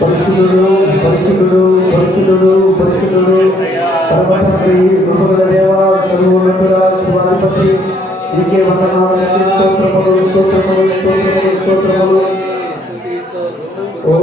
పరిశుద్ధుడు పరిశుద్ధుడు పరిశుద్ధుడు పరిశుద్ధుడు పరమతండ్రి కృపగల దేవా సర్వోన్నతుడా శివాధిపతి నీకే వందనాలు స్తోత్రములు స్తోత్రములు స్తోత్రములు స్తోత్రములు. ఓ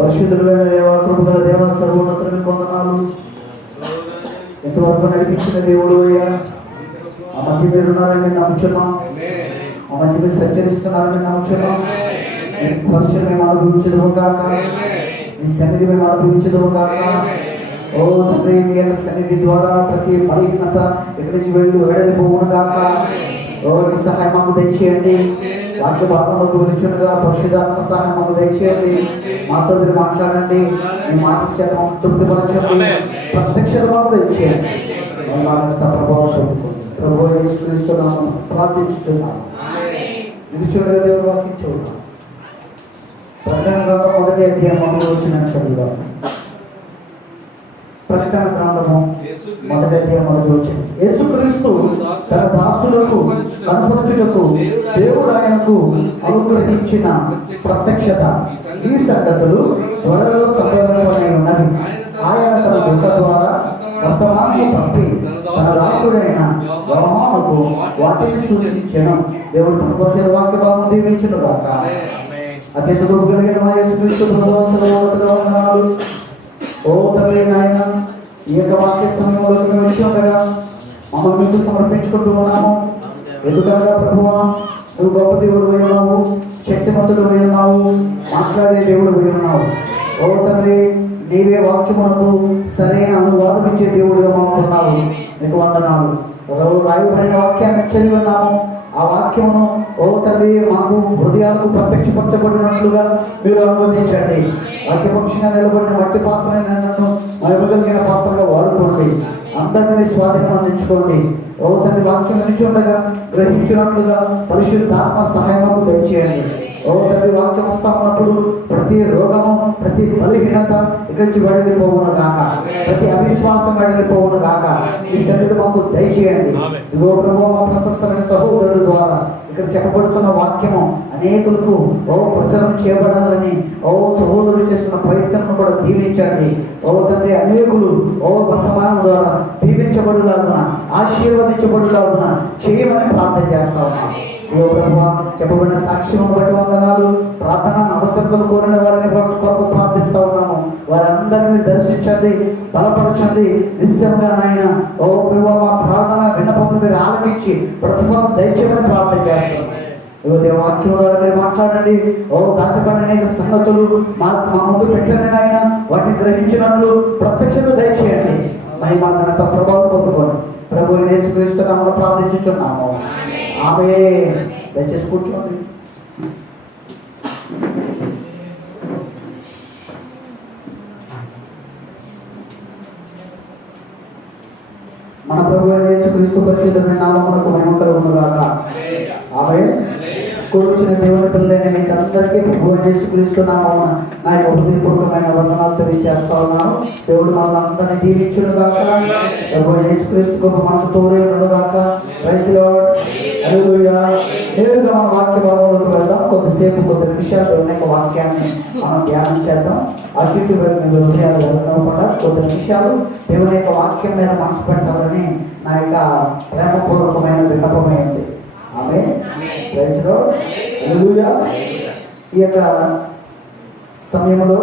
పరిశుద్ధుడైన దేవా కృపగల దేవా సర్వోన్నతుని కొందనాలు. ఎంతవరకు నడిపించిన దేవుడు అయ్యా, ఆ మధ్య మీరున్నారని నమ్ముచున్నాం, ఆ మధ్య మీరు సంచరిస్తున్నారని నమ్ముచున్నాం. నీ స్పర్శ మేము అనుభవించదు కాక, నీ సన్నిధి మేము అనుభవించదు కాక. ఓ తండ్రి, నీ యొక్క సన్నిధి ద్వారా ప్రతి బలహీనత ఇక్కడి నుంచి వెళ్ళిపోవును కాక. ఓ నీ సహాయం మాకు దయచేయండి. వాక్య భాగంలోకి వినిచుండగా పరిశుద్ధాత్మ సహాయం మాకు దయచేయండి. మాతో మీరు మాట్లాడండి. మీ మాట చేత తృప్తిపరచండి. ప్రత్యక్షత మాకు దయచేయండి. ప్రభు యేసుక్రీస్తునామమున ప్రార్థించుచున్నాము. వినిచుండగా దేవుని వాక్యం చదువుతాం. ప్రకటన గ్రంథం 1వ అధ్యాయం 1వ వచనం చదువుదాం. ప్రకటన గ్రంథము 1వ అధ్యాయం 1వ వచనం. యేసుక్రీస్తు తన దాసులకు కనపరచుటకు దేవుడు ఆయనకు అనుగ్రహించిన ప్రత్యక్షత ఈ సంగతులు త్వరలో సంభవింపనై ఉన్నవి. ఆయన తన దూత ద్వారా వర్తమానము పంపి తన దాసుడైన యోహానుకు వాటిని సూచించెను. దేవుడు తన పరిశుద్ధ వాక్య భాగం దీవించును గాక. అత్యంత కృప కలిగిన మా యేసుక్రీస్తు వందనాలు. ఓ తండ్రి నాయన, ఈ యొక్క వాక్య సమయంలో మేము వచ్చి ఉండగా మమ్మల్ని మీకు సమర్పించుకుంటూ ఉన్నాము. ఎందుకనగా ప్రభువా, నువ్వు గొప్ప దేవుడు ఉన్నావు, శక్తిమంతుడు ఉన్నావు, మాట్లాడే దేవుడు ఉన్నావు. ఓ తండ్రి, నీవే వాక్యమునకు సరైన అనువాదం ఇచ్చే దేవుడుగా మాకున్నావు. నీకు వందనాలు. రాయబడిన వాక్యాన్ని చదివి ఉన్నాము. ఆ వాక్యమును ఓ తండ్రి మాకు హృదయాలకు ప్రత్యక్షపరచబడినట్లుగా మీరు అనుమతించండి. వాక్యపక్షంగా నిలబడిన మట్టి పాత్రని నన్ను మరుగుదలిగిన పాత్రగా వాడుకోండి. అందరినీ స్వాధీనం అందించుకోండి. ఓ తండ్రి వాక్యం నుంచి ఉండగా గ్రహించినట్లుగా పరిశుద్ధాత్మ సహాయము దయచేయండి. ఓ తండ్రి వాక్యం వస్తా ఉన్నప్పుడు ప్రతి రోగము, ప్రతి బలహీనత ఇక్కడి నుంచి వెళ్ళిపోవును గాక. ప్రతి అవిశ్వాసం వెళ్ళిపోవును గాక. ఈ సన్నిధి మాకు దయచేయండి. ఇదిగో ప్రభువా, మా ప్రశస్తమైన సహోదరుల ద్వారా ఇక్కడ చెప్పబడుతున్న వాక్యము అనేకులకు ప్రచారం చేయబడాలని సహోదరులు చేస్తున్న ప్రయత్నం కూడా దీవించండి. తండ్రి, అనేకులు వర్తమానం ద్వారా దీవించబడులాగున, ఆశీర్వదించబడులాగున చేయమని ప్రార్థన చేస్తా ఉన్నాం. ప్రభువా, చెప్పబడిన సాక్ష్యం బట్టి వందనాలు. ప్రార్థన అవసరం కోరిన వారిని కొరకు ప్రార్థిస్తా ఉన్నాము. వారందరినీ దర్శించండి, బలపరచండి. నిశ్చయంగా నాయన ప్రభువా, మా ప్రార్థన విన్నపములు మీరు ఆలకించి ప్రతిఫలం దయచేయమని ప్రార్థన చేస్తాం. వాక్యం ద్వారా మీరు మాట్లాడండి. దాచబడిన అనేక సంగతులు మా ముందు పెట్టండి నాయన. వాటిని గ్రహించినట్లు ప్రత్యక్షత దయచేయండి. మహిమ ఘనత ప్రభావం పొందుకోండి. ప్రభు యేసుక్రీస్తు నామమున ప్రార్థించుచున్నాము. ఆమేన్. దయచేసి కూర్చోండి. మన ప్రభు యేసుక్రీస్తు పరిశుద్ధమైన నామమునకు మహిమ కలుగును గాక. ఆమేన్. కూర్చున్న దేవుని పిల్లలైన మీకు అందరికీ ప్రభు యేసుక్రీస్తు నామమున నా యొక్క హృదయపూర్వకమైన వందనాలు తెలియజేస్తా ఉన్నాను. దేవుడు మనందరినీ దీవించును గాక. యేసుక్రీస్తు గొప్ప మనకు తోడేయును గాక. Praise Lord. హల్లెలూయా. నేరుగా మన వాక్య భాగంలోకి వెళ్దాం. కొద్ది నిమిషాలు దేవుని యొక్క వాక్యాన్ని మనం ధ్యానం చేద్దాం. అటు మీరు హృదయాలు వెళ్ళకుండా కొద్ది నిమిషాలు దేవుని యొక్క వాక్యం మీద మనసు పెట్టాలని నా యొక్క ప్రేమపూర్వకమైన విన్నపమైంది. ఆమె ప్రైజ్ లార్డ్. హల్లెలూయా. ఈ యొక్క సమయంలో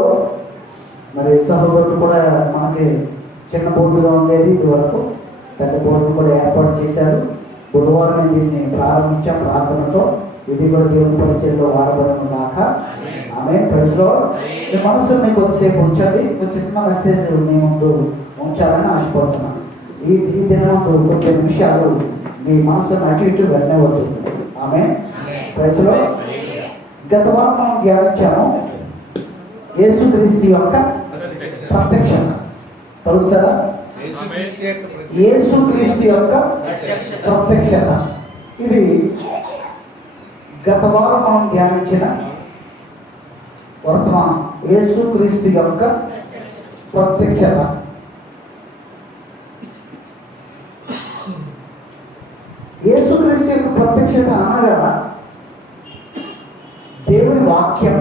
మరి సభలు కూడా మనకి చిన్న బోర్డుగా ఉండేది, ఇది వరకు పెద్ద బోర్డు కూడా ఏర్పాటు చేశారు. బుధవారం దీన్ని ప్రారంభించాం ప్రార్థనతో. ఇది కూడా దేవుని పరిచయంలో వాడబడిన దాకా. ఆమె ప్రజలో మీ మనసుని కొద్దిసేపు ఉంచండి. ఒక చిన్న మెసేజ్ మీ ముందు ఉంచాలని ఆశపడుతున్నాను. ఈ దినం కొన్ని నిమిషాలు మీ మనసును అటు ఇటు వెళ్ళవద్దు. ఆమె ప్రజలో గత వారం మనం ధ్యానించాము యేసుక్రీస్తు యొక్క ప్రత్యక్షత. పలుకుతారా? యేసుక్రీస్తు యొక్క ప్రత్యక్షత. ఇది గత వారం మనం ధ్యానించిన వర్తమానం. యేసుక్రీస్తు యొక్క ప్రత్యక్షత. యేసుక్రీస్తు యొక్క ప్రత్యక్షత అనగా దేవుని వాక్యం.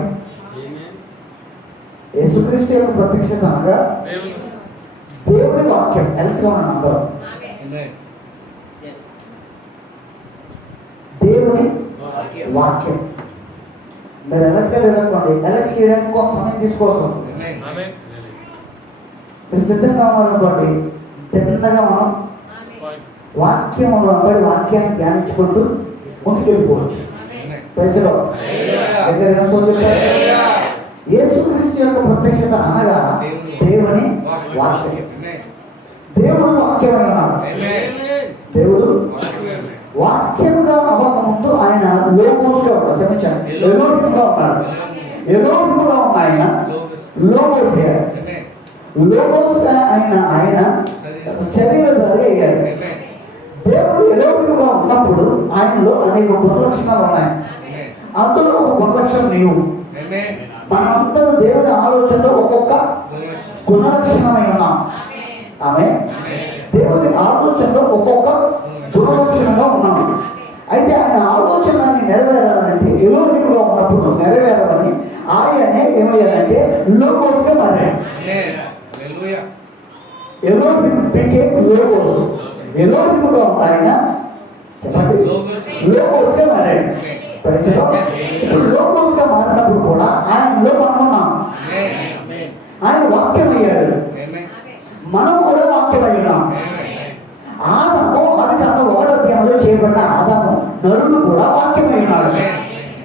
యేసుక్రీస్తు యొక్క ప్రత్యక్షత అనగా దేవుని వాక్యం. ఎలక్ట్రాన్ అందరం దేవుని వాక్యం. మీరు ఎలక్ట్ అనుకోండి, ఎలక్ట్ చేయడానికి కొంత సమయం తీసుకోవచ్చు. మీరు సిద్ధంగా ఉన్నారనుకోండి, తిన్నగా మనం వాక్యం వెంబడి వాక్యాన్ని ధ్యానించుకుంటూ ముందుకెళ్ళిపోవచ్చు. ప్రజలో యేసుక్రీస్తు యొక్క ప్రత్యక్షత అనగా దేవుని వాక్యం. దేవుడు వాక్యమై ఉన్నాడు. దేవుడు వాక్యముగా అవ్వక ముందు ఆయన లోగోస్గా ఉన్నాడు. క్షమించండి, ఎలోహిముగా ఉన్నాడు. ఎలోహిముగా ఉన్న ఆయన లోగోస్ అయ్యాడు. లోగోస్గా ఆయన శరీరధారి అయ్యాడు. దేవుడు ఎలోహిముగా ఉన్నప్పుడు ఆయనలో అనేక గుణలక్షణాలు ఉన్నాయి. అందులో ఒక గుణలక్షణం నీవు. మనమందరం దేవుని ఆలోచనలో ఒక్కొక్క గుణలక్షణమై ఉన్నాం. ఆమె దేవుని ఆలోచనలో ఒక్కొక్క గుణలక్షణంగా ఉన్నాం. అయితే ఆయన ఆలోచనని నెరవేరాలంటే ఎలోహిముగా ఉన్నప్పుడు నెరవేరాలని ఆయనే ఏమయ్యారంటే లోగోస్గా మారాడు. Elohim became logos. ఎలోహిముగా ఉన్న ఆయన చెప్పండి లోగోస్గా మారాడు. ఇప్పుడు లోగోస్గా మారినప్పుడు కూడా ఆయనలో మనం ఉన్నాం. ఆయన వాక్యం అయ్యాడు, మనం కూడా వాక్యమై ఉన్నాం. ఆదాము అది తన 1వ అధ్యాయంలో చేయబడిన ఆదాము నరుడు కూడా వాక్యమై ఉన్నాడు.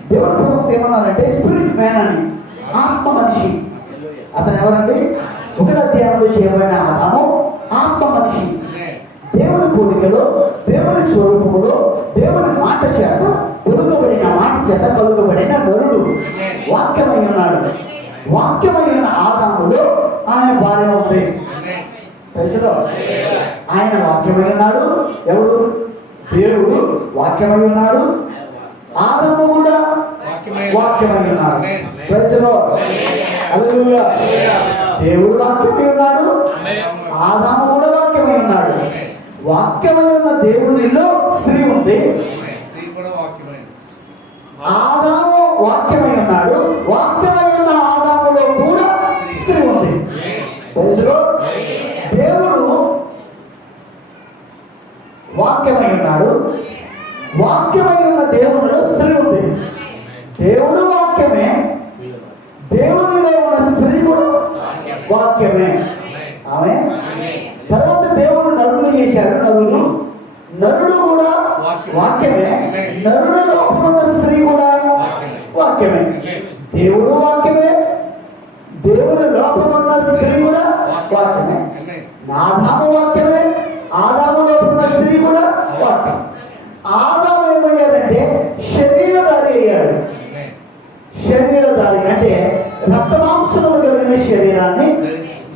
దేవుడు ప్రవక్త ఏమన్నారంటే స్పిరిట్ మ్యాన్ అని, ఆత్మ మనిషి. అతను ఎవరండి? 1వ అధ్యాయంలో చేయబడిన ఆదాము ఆత్మ మనిషి. దేవుని పోలికలో, దేవుని స్వరూపములో, దేవుని మాట చేత పొలుగబడిన మాట చేత కలుగబడిన నరుడు వాక్యమై ఉన్నాడు. వాక్యమైన ఆదాములో ఆయన భార్య ఉంది. ఆయన వాక్యమై ఉన్నాడు. ఎవరు? దేవుడు వాక్యమై ఉన్నాడు. ఆదాము కూడా వాక్యమై ఉన్నాడు. హల్లెలూయా. దేవుడు వాక్యమై ఉన్నాడు, ఆదాము కూడా వాక్యమై ఉన్నాడు. వాక్యమై ఉన్న దేవునిలో స్త్రీ ఉంది. ఆదాము వాక్యమై ఉన్నాడు, వాక్యమై ఉన్న ఆదాములో కూడా స్త్రీ ఉంది. దేవుడు వాక్యమై ఉన్నాడు, వాక్యమై ఉన్న దేవునిలో స్త్రీ ఉంది. దేవుడు వాక్యమే, దేవునిలో ఉన్న స్త్రీ కూడా వాక్యమే. ఆమె తర్వాత దేవుడు నరుడు చేశాడు. నరుడు కూడా వాక్యమే, నరుడు లోపల ఉన్న స్త్రీ కూడా వాక్యమే. దేవుడు వాక్యమే, దేవుని లోపల ఉన్న స్త్రీ కూడా వాక్యమే. ఆదాము వాక్యమే, ఆదాము లోపల ఉన్న స్త్రీ కూడా వాక్యం. ఆదాము ఏమయ్యాడంటే శరీరధారి అయ్యాడు. శరీరధారి అంటే రక్త మాంసములు కలిగిన శరీరాన్ని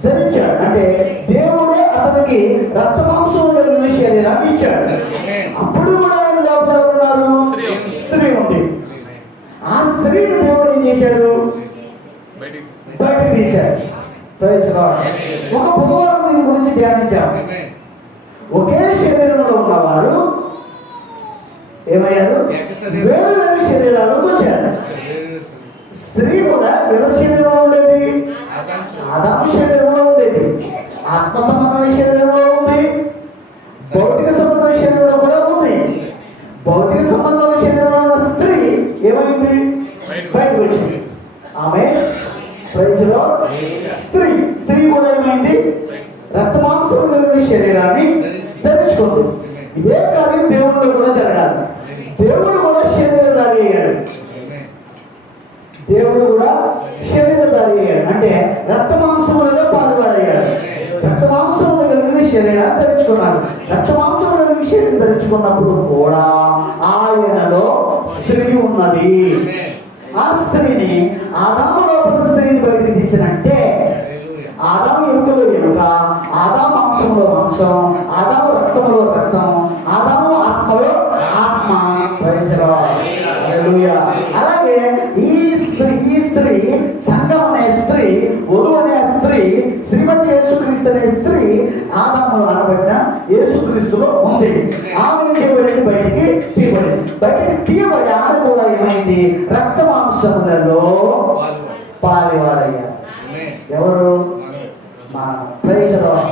ధరించాడు. అంటే దేవుడే అతనికి రక్త మాంసములు కలిగిన శరీరాన్ని ఇచ్చాడు. అప్పుడు కూడా ఆయన లోపల ఉన్నారు, స్త్రీ ఉంది. ఆ స్త్రీని దేవుడు ఏం చేశాడు? బయటకు తీశాడు. Praise lord. ఒక బుధవారం దీని గురించి ధ్యానించాం. ఒకే శరీరంలో ఉన్నవారు ఏమయ్యారు? వేరు వేరు శరీరాలకు వచ్చారు. స్త్రీ కూడా ఎవరి శరీరంలో ఉండేది? ఆదాము శరీరంలో ఉండేది. ఆత్మ సంబంధమైన శరీరంలో ఉంది, భౌతిక సంబంధమైన శరీరంలో కూడా ఉంది. భౌతిక సంబంధమైన శరీరంలో ఉన్న స్త్రీ ఏమైంది? బయటకు వచ్చింది. ఆమె ప్రైజ్ లార్డ్. స్త్రీ కూడా ఏమైంది? రక్త మాంసములు కలిగిన శరీరాన్ని ధరించుకుంది. ఇదే కార్యం దేవుడిలో కూడా జరగాలి. దేవుడు కూడా శరీరధారి అయ్యాడు. దేవుడు కూడా శరీరధారి అయ్యాడు అంటే రక్త మాంసములలో పాల్గొనయ్యాడు. రక్త మాంసములు కలిగిన శరీరాన్ని ధరించుకున్నాడు. రక్త మాంసములు కలిగిన శరీరం ధరించుకున్నప్పుడు కూడా ఆయనలో స్త్రీ ఉన్నది. ఆ స్త్రీని ఆదాము లోపల స్త్రీని బయటికి తీసినంటే ఆదాము ఎముకలో ఎముక, ఆదాము మాంసంలో మాంసం, ఆదాము రక్తంలో రక్తం, ఆదాము ఆత్మలో ఆత్మ. Praise Lord. హల్లెలూయా. అలాగే ఈ స్త్రీ సంఘం అనే స్త్రీ, వధువు అనే స్త్రీ, శ్రీమతి యేసుక్రీస్తు అనే స్త్రీ ఆదాములో అనబడిన యేసుక్రీస్తులో ఉంది. ఆమె చేయబడింది, బయటికి తీయబడింది. బయటికి తీయబడి ఆమె కూడా ఏమైంది? రక్త మాంసములలో పాలివారయ్యారు. ఎవరు? Praise lord.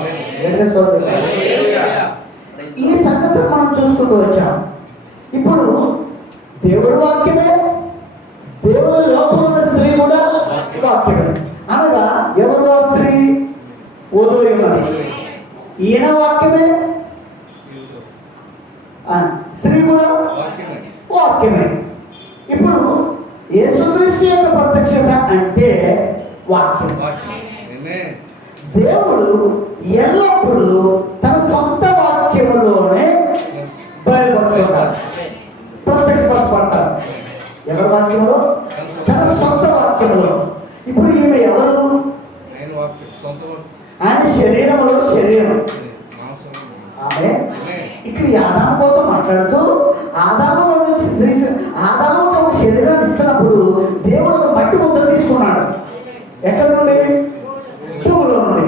ఈ సంగతి మనం చూసుకుంటూ వచ్చాం. ఇప్పుడు దేవుడు వాక్యమే, దేవుని లోపల ఉన్న స్త్రీ కూడా వాక్యమే. అనగా ఎవరు ఆ స్త్రీ? వధువు ఉన్నది. ఈయన వాక్యమే, స్త్రీ కూడా వాక్యమే. ఇప్పుడు యేసుక్రీస్తు యొక్క ప్రత్యక్షత అంటే వాక్యం. దేవుడు ఎల్లప్పుడూ తన సొంత వాక్యములోనే బయలుపడుతుంటారు, ప్రత్యక్షపడతారు. ఎవరి వాక్యంలో? తన సొంత వాక్యములో. ఇప్పుడు ఈమె ఎవరు? ఆయన శరీరంలో శరీరం. ఆమె ఇక్కడ ఆదాము కోసం మాట్లాడుతూ ఆదాములో నుంచి ఆదాముకి ఒక శరీరాన్ని ఇస్తున్నప్పుడు దేవుడు ఒక మట్టి ముద్ర తీసుకున్నాడు. ఎక్కడి నుండి? భూమిలో నుండి.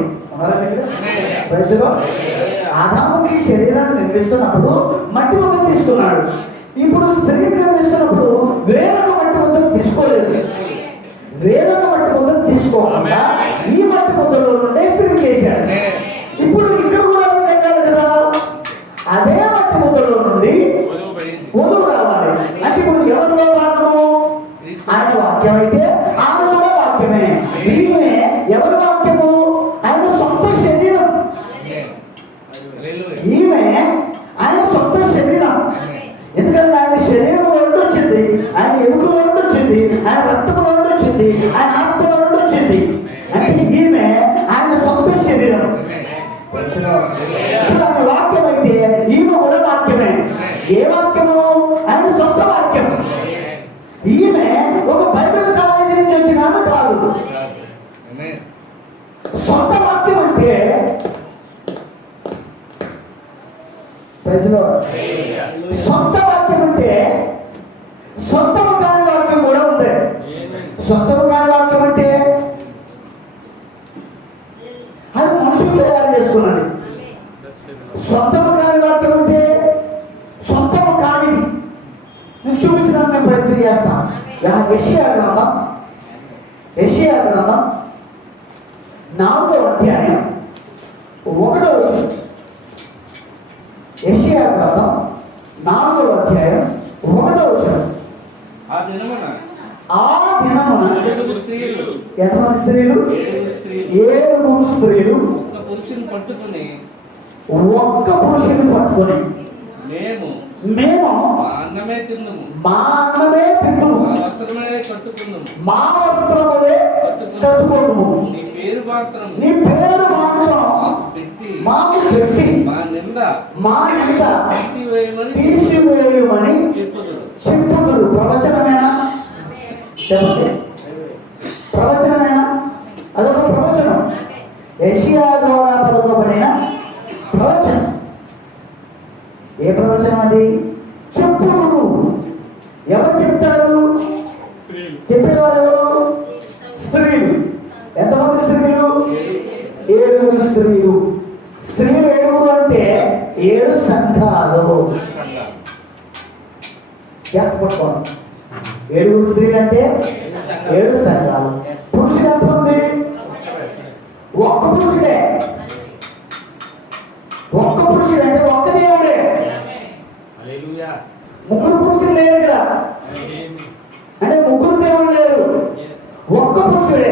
ఆదాముకి శరీరాన్ని నిర్మిస్తున్నప్పుడు మట్టి ముద్ర తీసుకున్నాడు. ఇప్పుడు స్త్రీని నిర్మిస్తున్నప్పుడు వేరొక మట్టి ముద్ర తీసుకోలేదు. వేరొక మట్టి ముద్ర తీసుకోకుండా ఈ మట్టి ముద్రలో నుండే స్త్రీ చేశాడు. ఇప్పుడు ఇక్కడ కూడా జరగాలి కదా, అదే మట్టి ముద్రలో నుండి వధువు రావాలి. అంటే ఇప్పుడు ఎవరిలో భాగము? ఆయన వాక్యం అయితే ఆమె కూడా వాక్యమే. ఈమె ఎవరి వాక్యము? ఆయన సొంత శరీరం. ఈమె ఆయన సొంత శరీరం. ఎందుకంటే ఆయన శరీరంలో నుండి వచ్చింది, ఆయన ఎముకలో నుండి వచ్చింది, ఆయన రక్తంలో నుండి వచ్చింది, ఆయన ఆత్మలో నుండి వచ్చింది. అంటే ఈమె ఆయన సొంత శరీరం. ఇప్పుడు ఆయన వాక్యం అయితే ఈమె కూడా వాక్యమే. ఏ వాక్యము? ఆయన సొంత వాక్యం. ఈమె ఒక బైబిల్ కాలేజీ నుంచి వచ్చిన ఆమె కాదు. సొంత వాక్యం అంటే సొంత వాక్యం అంటే సొంతము కాని వాక్యం కూడా ఉంది. సొంతము కాని వాక్యం అంటే అది మనుషులు తయారు చేసుకున్నది. సొంతము కాని వాక్యం అంటే సొంతము కానిది. నేను చూపించడానికి మేము ప్రయత్నం చేస్తాం. యెషయా గ్రంథం 4వ అధ్యాయం 1వ వచనం. యెషయా గ్రంథం 4వ అధ్యాయం 1వ వచనం. ఆ దినమున ఎంతమంది స్త్రీలు? 7 స్త్రీలు ఒక్క పురుషుని పట్టుకుని మేము మా అన్నమే తిందుము, మా వస్త్రములే కట్టుకొనుము. నీ పేరు మాత్రం మాకు పెట్టి మా నింద తీసివేయమని చెప్పుదురు. ప్రవచనమేనా? చెప్పండి, ప్రవచనమేనా? అదొక ప్రవచనం. యెషయా ద్వారా పలుకబడిన ప్రవచనం. ఏ ప్రవచనం అది? చెప్పుదురు. ఎవరు చెప్తారు? చెప్పేవారు ఎవరు? స్త్రీలు. ఎంతమంది స్త్రీలు? 7 స్త్రీలు. స్త్రీలు 7 అంటే 7 సంఘాలు. జాగ్రత్త పట్టుకోండి. 7 స్త్రీలు అంటే 7 సంఘాలు. పురుషుడు ఎంత ఉంది? ఒక్క పురుషుడే. ఒక్క పురుషుడు అంటే ఒక్క దేవుడే. ముగ్గురు పురుషులు లేరు ఇక్కడ. అంటే ముగ్గురు దేవుడు లేరు, ఒక్క పురుషుడే.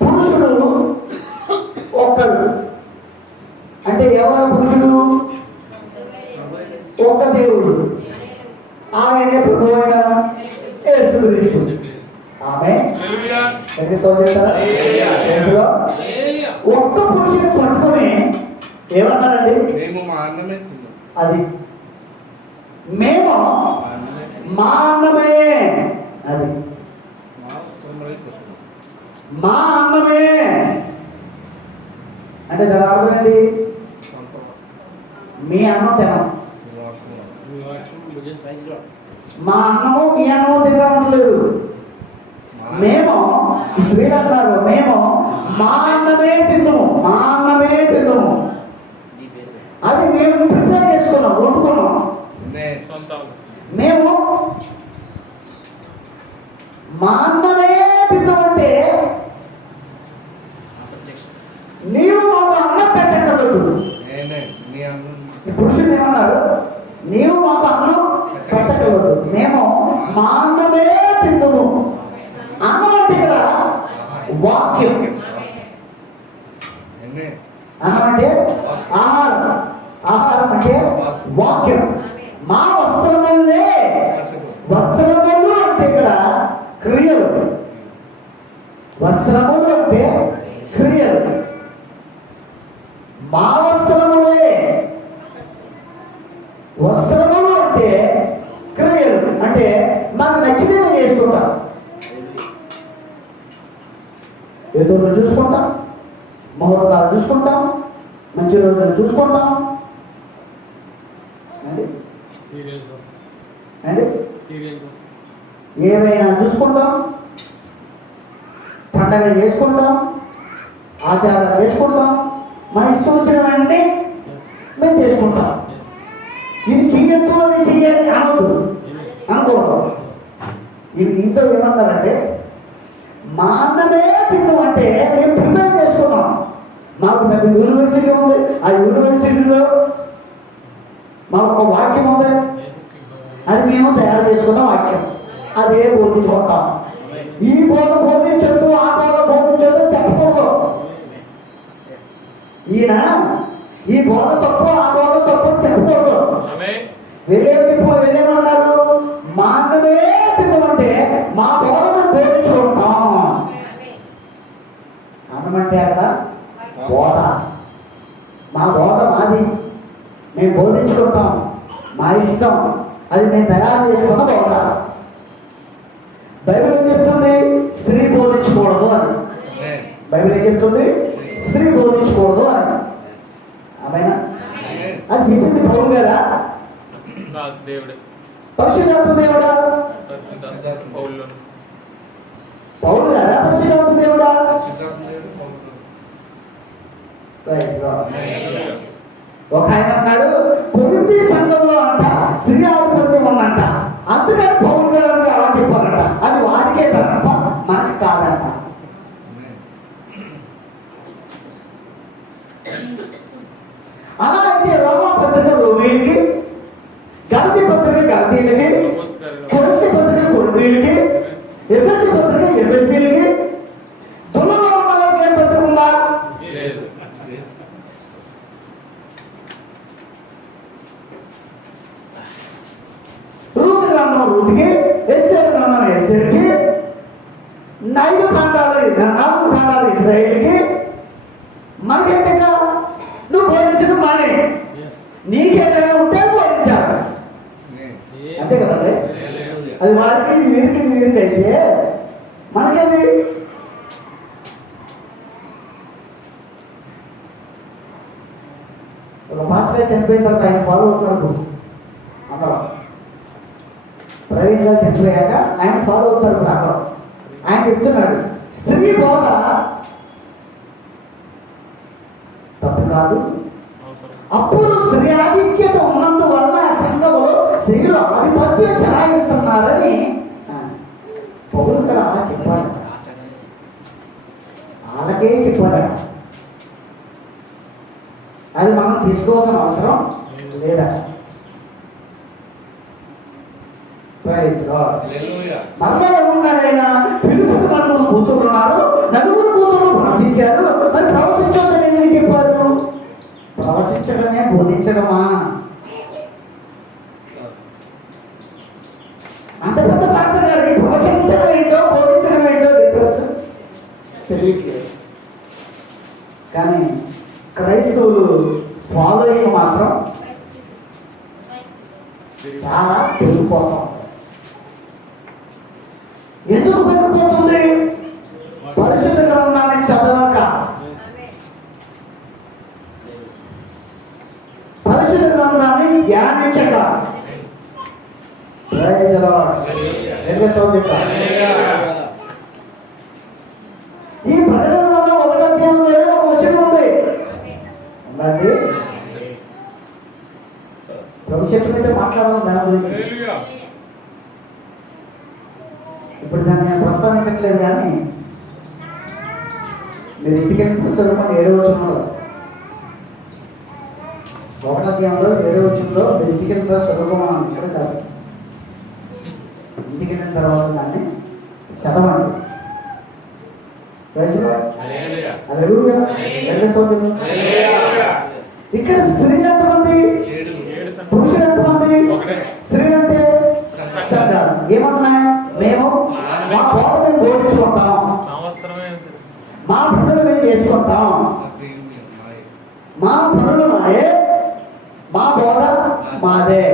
పురుషుడు ఒక్కడు. అంటే ఎవరు పురుషుడు? ఒక్క దేవుడు. ఆయన ప్రభువైన యేసుక్రీస్తు. ఆమేన్. ఒక్క పురుషుని పట్టుకొని ఏమన్నారండి? అది మేము మా అన్నమే. అది మా అన్నమే అంటే దాని అర్థం ఏంటి? మీ అన్నం తినం. మా అన్నము మీ అన్నము తినట్లేదు. మేము స్త్రీలు అంటున్నారు, మేము మా అన్నమే తిన్నాము, మా అన్నమే తిన్నాము. అది మేము ప్రిపేర్ చేసుకున్నాం, వండుకున్నాం. మేము మా అన్నమే తిన్నామంటే నీవు మాకు అన్నం పెట్టగలదు. పురుషుడు ఏమన్నారు? నీవు మాకు అన్నం పెట్టగలదు, మేము మా అన్నమే తిందుము. అన్నం అంటే ఇక్కడ వాక్యం. అన్నం అంటే ఆహారం, ఆహారం అంటే వాక్యం. మా వస్త్రములే, వస్త్రములు అంటే ఇక్కడ క్రియలు. వస్త్రములు అంటే క్రియలు. మా వస్త్రములే, వస్త్రములు అంటే క్రియలు. అంటే మాకు నచ్చినవి చేసుకుంటాం. ఏదో రోజు చూసుకుంటాం, ముహూర్తాలు చూసుకుంటాం, మంచి రోజులు చూసుకుంటాం అండి. ఏమైనా చూసుకుంటాం, పండగ చేసుకుంటాం, ఆచారాలు చేసుకుంటాం, మన ఇష్టం వచ్చినవన్నీ మేము చేసుకుంటాం. ఇది చెయ్యొద్దు, అది చెయ్యాలి అనవద్దు, అనుకోవద్దు. ఇది ఇంట్లో ఏమన్నారంటే మా అన్నమే తిన్నాం అంటే మేము ప్రిపేర్ చేసుకున్నాం. మాకు పెద్ద యూనివర్సిటీ ఉంది, ఆ యూనివర్సిటీలో మాకు ఒక వాక్యం ఉంది, అది మేము తయారు చేసుకున్న వాక్యం, అదే బోధించుకుంటాం. ఈ బోధ బోధించద్దు, ఆ బోధ బోధించద్దు చెప్పకూడదు. ఈయన ఈ బోధ తప్పు, ఆ బోధ తప్పు చెప్పకూడదు. వెళ్ళేమన్నారు? మా అన్నమే తిన్నామంటే మా బోధను బోధించుకుంటాం. అన్నమంటే అక్కడ బోధ. మా బోధ మాది, మేము బోధించుకుంటాం, మా ఇష్టం, అది మేము తయారు చేసుకున్న బోధ. బైబిల్ ఏం చెప్తుంది? స్త్రీ బోధించకూడదు అని. బైబిల్ ఏం చెప్తుంది? స్త్రీ బోధించకూడదు అని. ఆమేనా? అది చెప్పింది పౌలు గారా? పరిశుద్ధాత్మ దేవుడా? పౌలు గారా పరిశుద్ధాత్మ దేవుడా? ఒక ఆయన అన్నాడు, కొరింథీ సంఘంలో అంట స్త్రీ ఆధిపత్యం ఉందంట, అందుకని పౌలు గారు అలా చెప్పారంట. అది వారికే తప్ప మనకి కాదంట. అలా అయితే రోమా పత్రిక రోమీలకి, గలతీ పత్రిక గలతీలకి, కొరింథీ పత్రిక కొరింథీలకి, ఎఫెసీ పత్రిక ఎఫెసీలకి, దుర్లభ వాళ్ళకి ఏం పత్రిక ఉందా? రూతు గ్రంథం రూతుకి, ఎస్తేరు గ్రంథం ఎస్తేరుకి, 4 ఖండాలు ఇశ్రాయేలుకి. మనకేంటిగా నువ్వు బోధించడం మానే, నీకేదైనా ఉంటే బోధించాలి, అంతే కదండి. అది వాడికి వీరికి అయితే మనకేది? ఒక మాస్టర్ చనిపోయిన తర్వాత ఆయన ఫాలో అవుతున్నారు. అక్కడ ప్రైవేట్ గా చనిపోయాక ఆయన ఫాలో అవుతారు. అక్కడ ఆయన చెప్తున్నాడు, స్త్రీ బోధ కాదు. అప్పుడు స్త్రీ ఆధిక్యత ఉన్నందువల్ల ఆ సంఘంలో స్త్రీలు ఆధిపత్యం చెలాయిస్తున్నారని పౌలు గారు అలా చెప్పాడు. అలాగే చెప్పాడట. అది మనం తీసుకోవాల్సిన అవసరం లేదా? మరలా ఏమన్నాడు ఆయన? పిలుపుకు నలుగురు కూతురు ఉన్నారు, నలుగురు కూతురు ప్రవచించారు. మరి ప్రవచించొద్దని ఎందుకు చెప్పారు? ప్రవచించడమే బోధించడమా? అంత పెద్ద పాస్టర్ గారికి ప్రవచించడం ఏంటో బోధించడం ఏంటో డిఫరెన్స్ తెలియట్లేదు. కానీ క్రైస్తవులు ఫాలోయింగ్ మాత్రం చాలా పెరిగిపోతాం. ఎందుకు పెరిగిపోతుంది? పరిశుద్ధ గ్రంథాన్ని చదవక, పరిశుద్ధ గ్రంథాన్ని ధ్యానించక. ఈ ప్రకటనలో ఒకటి అధ్యాయంలో ఒక వచనం ఉంది. ఉందండి, భవిష్యత్తు మీద మాట్లాడదాం దాని గురించి. ఇప్పుడు దాన్ని నేను ప్రస్తావించట్లేదు, కానీ మీరు ఇంటికి చదువుకోండి. 7వ వచనంలో, 1వ అధ్యాయంలో 7వ వచనంలో మీరు ఇంటికి వెళ్ళిన తర్వాత చదువుకోమని ఇక్కడ కాదు. ఇంటికి వెళ్ళిన తర్వాత దాన్ని చదవండి. ఇక్కడ స్త్రీలు ఎంతమంది, పురుషులు ఎంతమంది? స్త్రీలు అంటే సంఘాలు ఏమంటున్నాయి? మేము మా బోధ మేము బోధించుకుంటాం, మా పనులు మేము చేసుకుంటాం, మా పనులు మాయే, మా బోధ మాదే.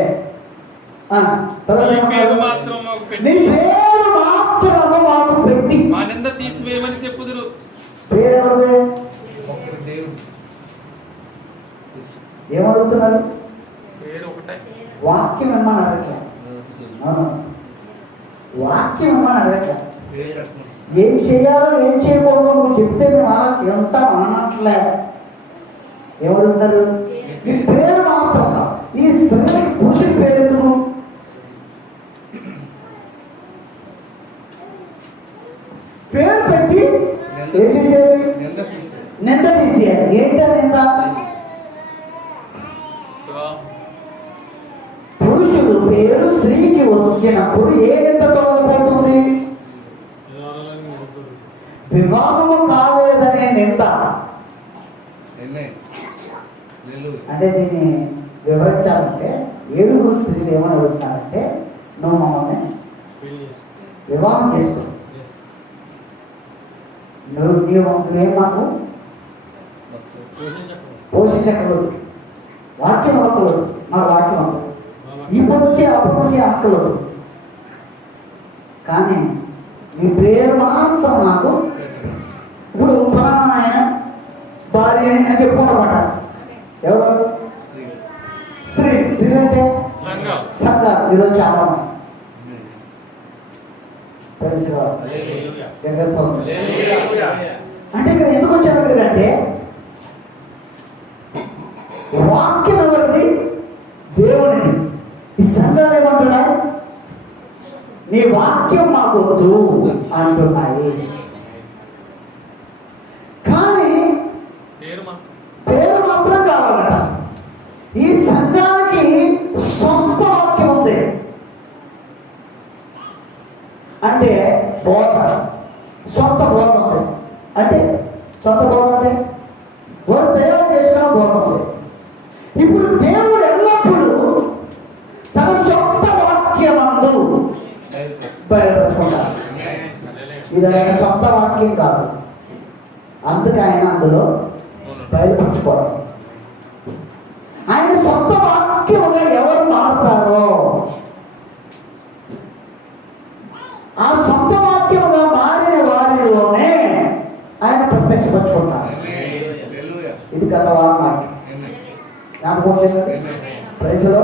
నీ పేరు మాత్రం మాకు పెట్టి మా నింద తీసివేయమని చెప్పుదురు. పేరు ఎవరిదే? ఏమడుగుతున్నారు? వాక్యం ఇమ్మని అడగట్లే, వాక్యం ఇమ్మని అడగట్లే. ఏం చేయాలో ఏం చేయకూడదు నువ్వు చెప్తే మేము అలా చెప్తాం అనట్లే. ఎవరుంటారు? ఈ పేరు మాత్రం కాదు. ఈ స్త్రీకి పురుషుడి పేరు ఎందుకు? పేరు పెట్టి ఏం తీసేది? నింద తీసేయాలి. ఏంటి నింద? పురుషుడు పేరు స్త్రీకి వచ్చినప్పుడు ఏ నిందతో పోతుంది? వివాహము కాలేదనే నింద. అంటే దీన్ని వివరించాలంటే 7 స్త్రీలు ఏమని అడుగుతున్నారంటే, నువ్వు మమ్మల్ని వివాహం చేసుకో, నువ్వేం మాకు పోషించకూడదు, వాక్యం అక్కలేదు, మా వాక్యం అక్కలేదు, ఇప్పటి నుంచి అప్పటి నుంచి అక్కలేదు. కానీ నీ పేరు మాత్రం నాకు. ఇప్పుడు ఫలానా ఆయన భార్య అని చెప్పుకోనమాట. ఎవరు? స్త్రీ. స్త్రీ అంటే సంఘాలు. ఈరోజు చాలా అంటే ఇక్కడ ఎందుకు వచ్చాను అంటే, వాక్యం ఎవరిది? దేవునిది. ఈ సంఘాలు ఏమంటున్నాయి? నీ వాక్యం మాకు వద్దు అంటున్నాయి. కానీ పేరు మాత్రం కావాలట. ఈ సంఘానికి సొంత వాక్యం ఉంది. అంటే బోధ, సొంత బోధ ఉంది. అంటే సొంత బోధ అంటే వారు తయారు చేసుకున్న బోధ ఉంది. ఇప్పుడు దేవుడు ఎల్లప్పుడూ తన సొంత వాక్యమందు బయలుపరుచుకుంటారు. ఇది ఆయన సొంత వాక్యం కాదు, అందుకే ఆయన అందులో బయలుపరచుకోవడం. ఆయన సొంత వాక్యముగా ఎవరు మారుతారో ఆ సొంత వాక్యముగా మారిన వారిలోనే ఆయన ప్రత్యక్షపరచుకుంటారు. ఇది గత వారం వాక్యం. జ్ఞాపకం చేశారు. ప్రైజ్లో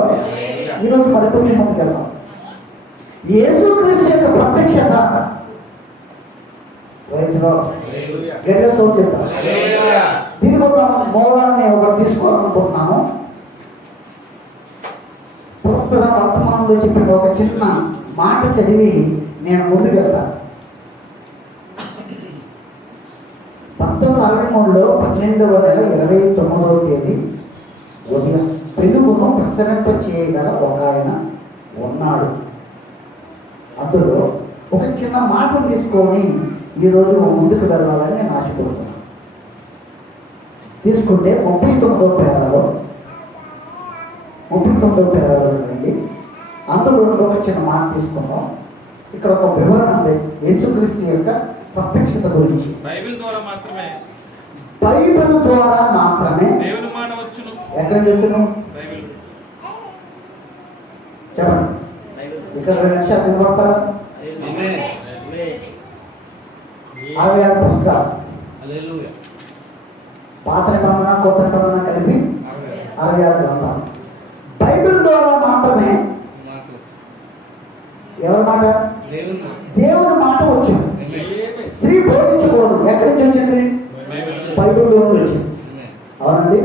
ఈరోజు మరి కొంచెం ముందుకు వెళ్దాం. యేసుక్రీస్తు యొక్క ప్రత్యక్షత. ప్రైజ్లో గట్టిగా సౌండ్ చెప్తారు. దీని మూలాన్ని ఒకటి తీసుకోవాలనుకుంటున్నాను. ప్రస్తుత వర్తమానంలో చెప్పిన ఒక చిన్న మాట చదివి నేను ముందుకెళ్తాను. 1963లో 12వ నెల 29వ తేదీ ఉదయం తెలుగును ప్రసరింప చేయగల ఒక ఆయన ఉన్నాడు. అందులో ఒక చిన్న మాటను తీసుకొని ఈరోజు ముందుకు వెళ్ళాలని నేను ఆశపడుతున్నాను. తీసుకుంటే 39వ పేరాలో అండి. అందులో ఒక చిన్న మాట తీసుకుందాం. ఇక్కడ ఒక వివరణ ఉంది యేసుక్రీస్తు యొక్క ప్రత్యక్షత గురించి. బైబిల్ ద్వారా మాత్రమే దేవుని మాట వచ్చును. ఎక్కడి నుంచి వచ్చును బైబిల్ చెప్పండి. ఇక్కడ 2 నిమిషాలు నిలబడతారా? 66 పుస్తకాలు, పాత నిబంధన కొత్త నిబంధన కలిపి 66 గ్రంథాలు. బైబిల్ ద్వారా మాత్రమే ఎవరి మాట? దేవుని మాట వచ్చింది. స్త్రీ బోధించకూడదు. ఎక్కడి నుంచి వచ్చింది? బైబిల్లో వచ్చింది. అవునండి.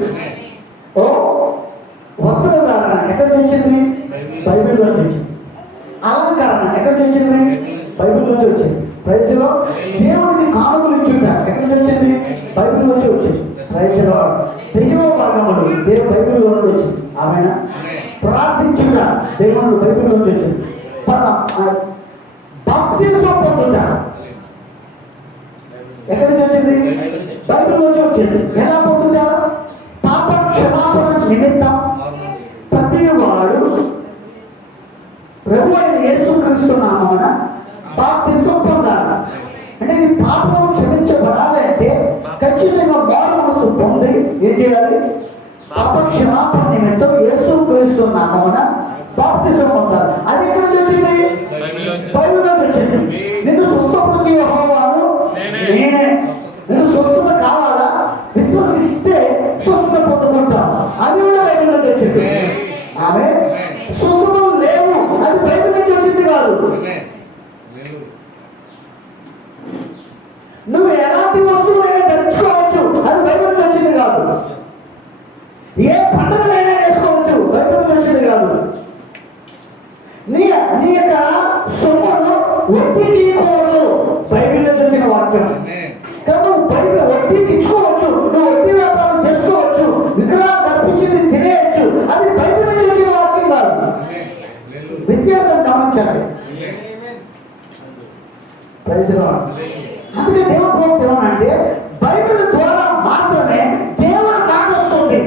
ఓ వస్త్రధారణ ఎక్కడి నుంచి వచ్చింది? బైబిల్లో వచ్చింది. అలంకరణ ఎక్కడి నుంచి వచ్చింది? బైబిల్ నుంచి వచ్చింది. ప్రైజ్లో దేవుడికి కానుకలు ఇచ్చుట ఎక్కడి నుంచి వచ్చింది? బైబిల్ నుంచి వచ్చింది. ప్రైజ్లో దైవ మార్గములు బైబిల్లో నుండి వచ్చింది. ఆమెనా ప్రార్థించుట దేవుడు బైబిల్ నుంచి వచ్చింది. బాప్తిస్మం పొందుట ఎక్కడి నుంచి వచ్చింది? బైబిల్ నుంచి వచ్చింది. ఎలా పొందుతా? పాప క్షమాపణ నిమిత్తం ప్రతి వాడు ప్రభు అయిన యేసుక్రీస్తు నామమున బాప్తిస్మం పొందాలి. అంటే నీ పాపము క్షమించబడాలి అంటే ఖచ్చితంగా మారు మనసు పొంది ఏం చేయాలి? పాప క్షమాపణ నిమిత్తం యేసుక్రీస్తు నామమున బాప్తిస్మం పొందాలి. అది ఎక్కడి నుంచి వచ్చింది? బైబిల్ నుంచి వచ్చింది. నిన్ను స్వస్థపరిచే యెహోవాను నేనే. నేను స్వస్థత కావాలా? విశ్వసిస్తే స్వస్థత పొందుకుంటాం. అది కూడా బైబిల్ నుంచి వచ్చింది. ఆమె స్వస్థతలు లేవు, అది బైబిల్ నుంచి వచ్చింది కాదు. నువ్వు ఎలాంటి వస్తువులైనా ధరించుకోవచ్చు, అది బైబిల్ నుంచి వచ్చింది కాదు. ఏ పండుగలైనా వేసుకోవచ్చు, బైబిల్ నుంచి వచ్చింది కాదు. నీ యొక్క సొమ్మును వడ్డీ తీయకూడదు, బైబిల్ నుంచి వచ్చిన వాక్యం. కానీ నువ్వు బైబిల్ వడ్డీకి ఇచ్చుకోవచ్చు, నువ్వు వడ్డీ వ్యాపారం చేసుకోవచ్చు, విగ్రహాలు కల్పించింది తినేయచ్చు, అది బైబిల్ నుంచి వచ్చిన వాక్యం కాదు. వ్యత్యాసం గమనించండి. Praise lord. అందుకే దేవుడు ఏమనంటే బైబిల్ ద్వారా మాత్రమే దేవుడు కాకొస్తుంది.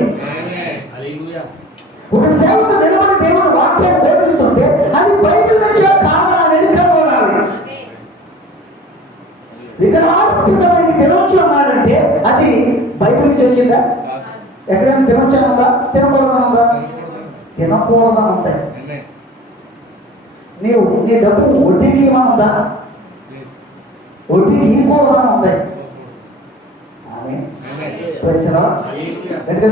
ఒక సేవకు నిలబడి దేవుడు వాక్యాన్ని బోధిస్తుంటే అది బైబిల్ నుంచే కావాలని కనుగొనాలి. విగ్రహాత్మకమైన తినవచ్చు అన్నాడంటే అది బైబిల్ నుంచి వచ్చిందా? ఎక్కడైనా తినొచ్చానుందా? తినకూడదనుందా? తినకూడదని ఉంటాయి. నీ డబ్బు వడ్డీకి ఇవ్వనుందా? వడ్డీకి ఇవ్వకూడదని ఉంటాయి. అంటే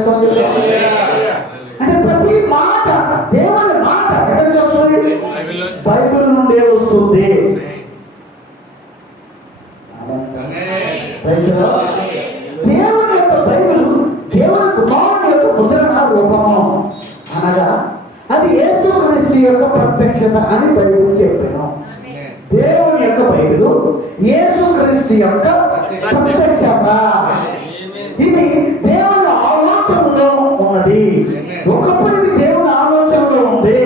ప్రతి మాట దేవుని మాట ఎక్కడి నుంచి వస్తుంది? బైబిల్ నుండే వస్తుంది. దేవుని యొక్క బైబిల్ దేవుని కుమారుని యొక్క ముద్రణ రూపము అనగా అది యేసుక్రీస్తు యొక్క ప్రత్యక్షత అని బైబిల్ చెప్పాను. దేవుని యొక్క బైబిల్ యేసుక్రీస్తు యొక్క ప్రత్యక్షత. ఇది దేవుని ఆలోచనలో ఉన్నది. ఒకప్పుడు ఇది దేవుని ఆలోచనలో ఉంది.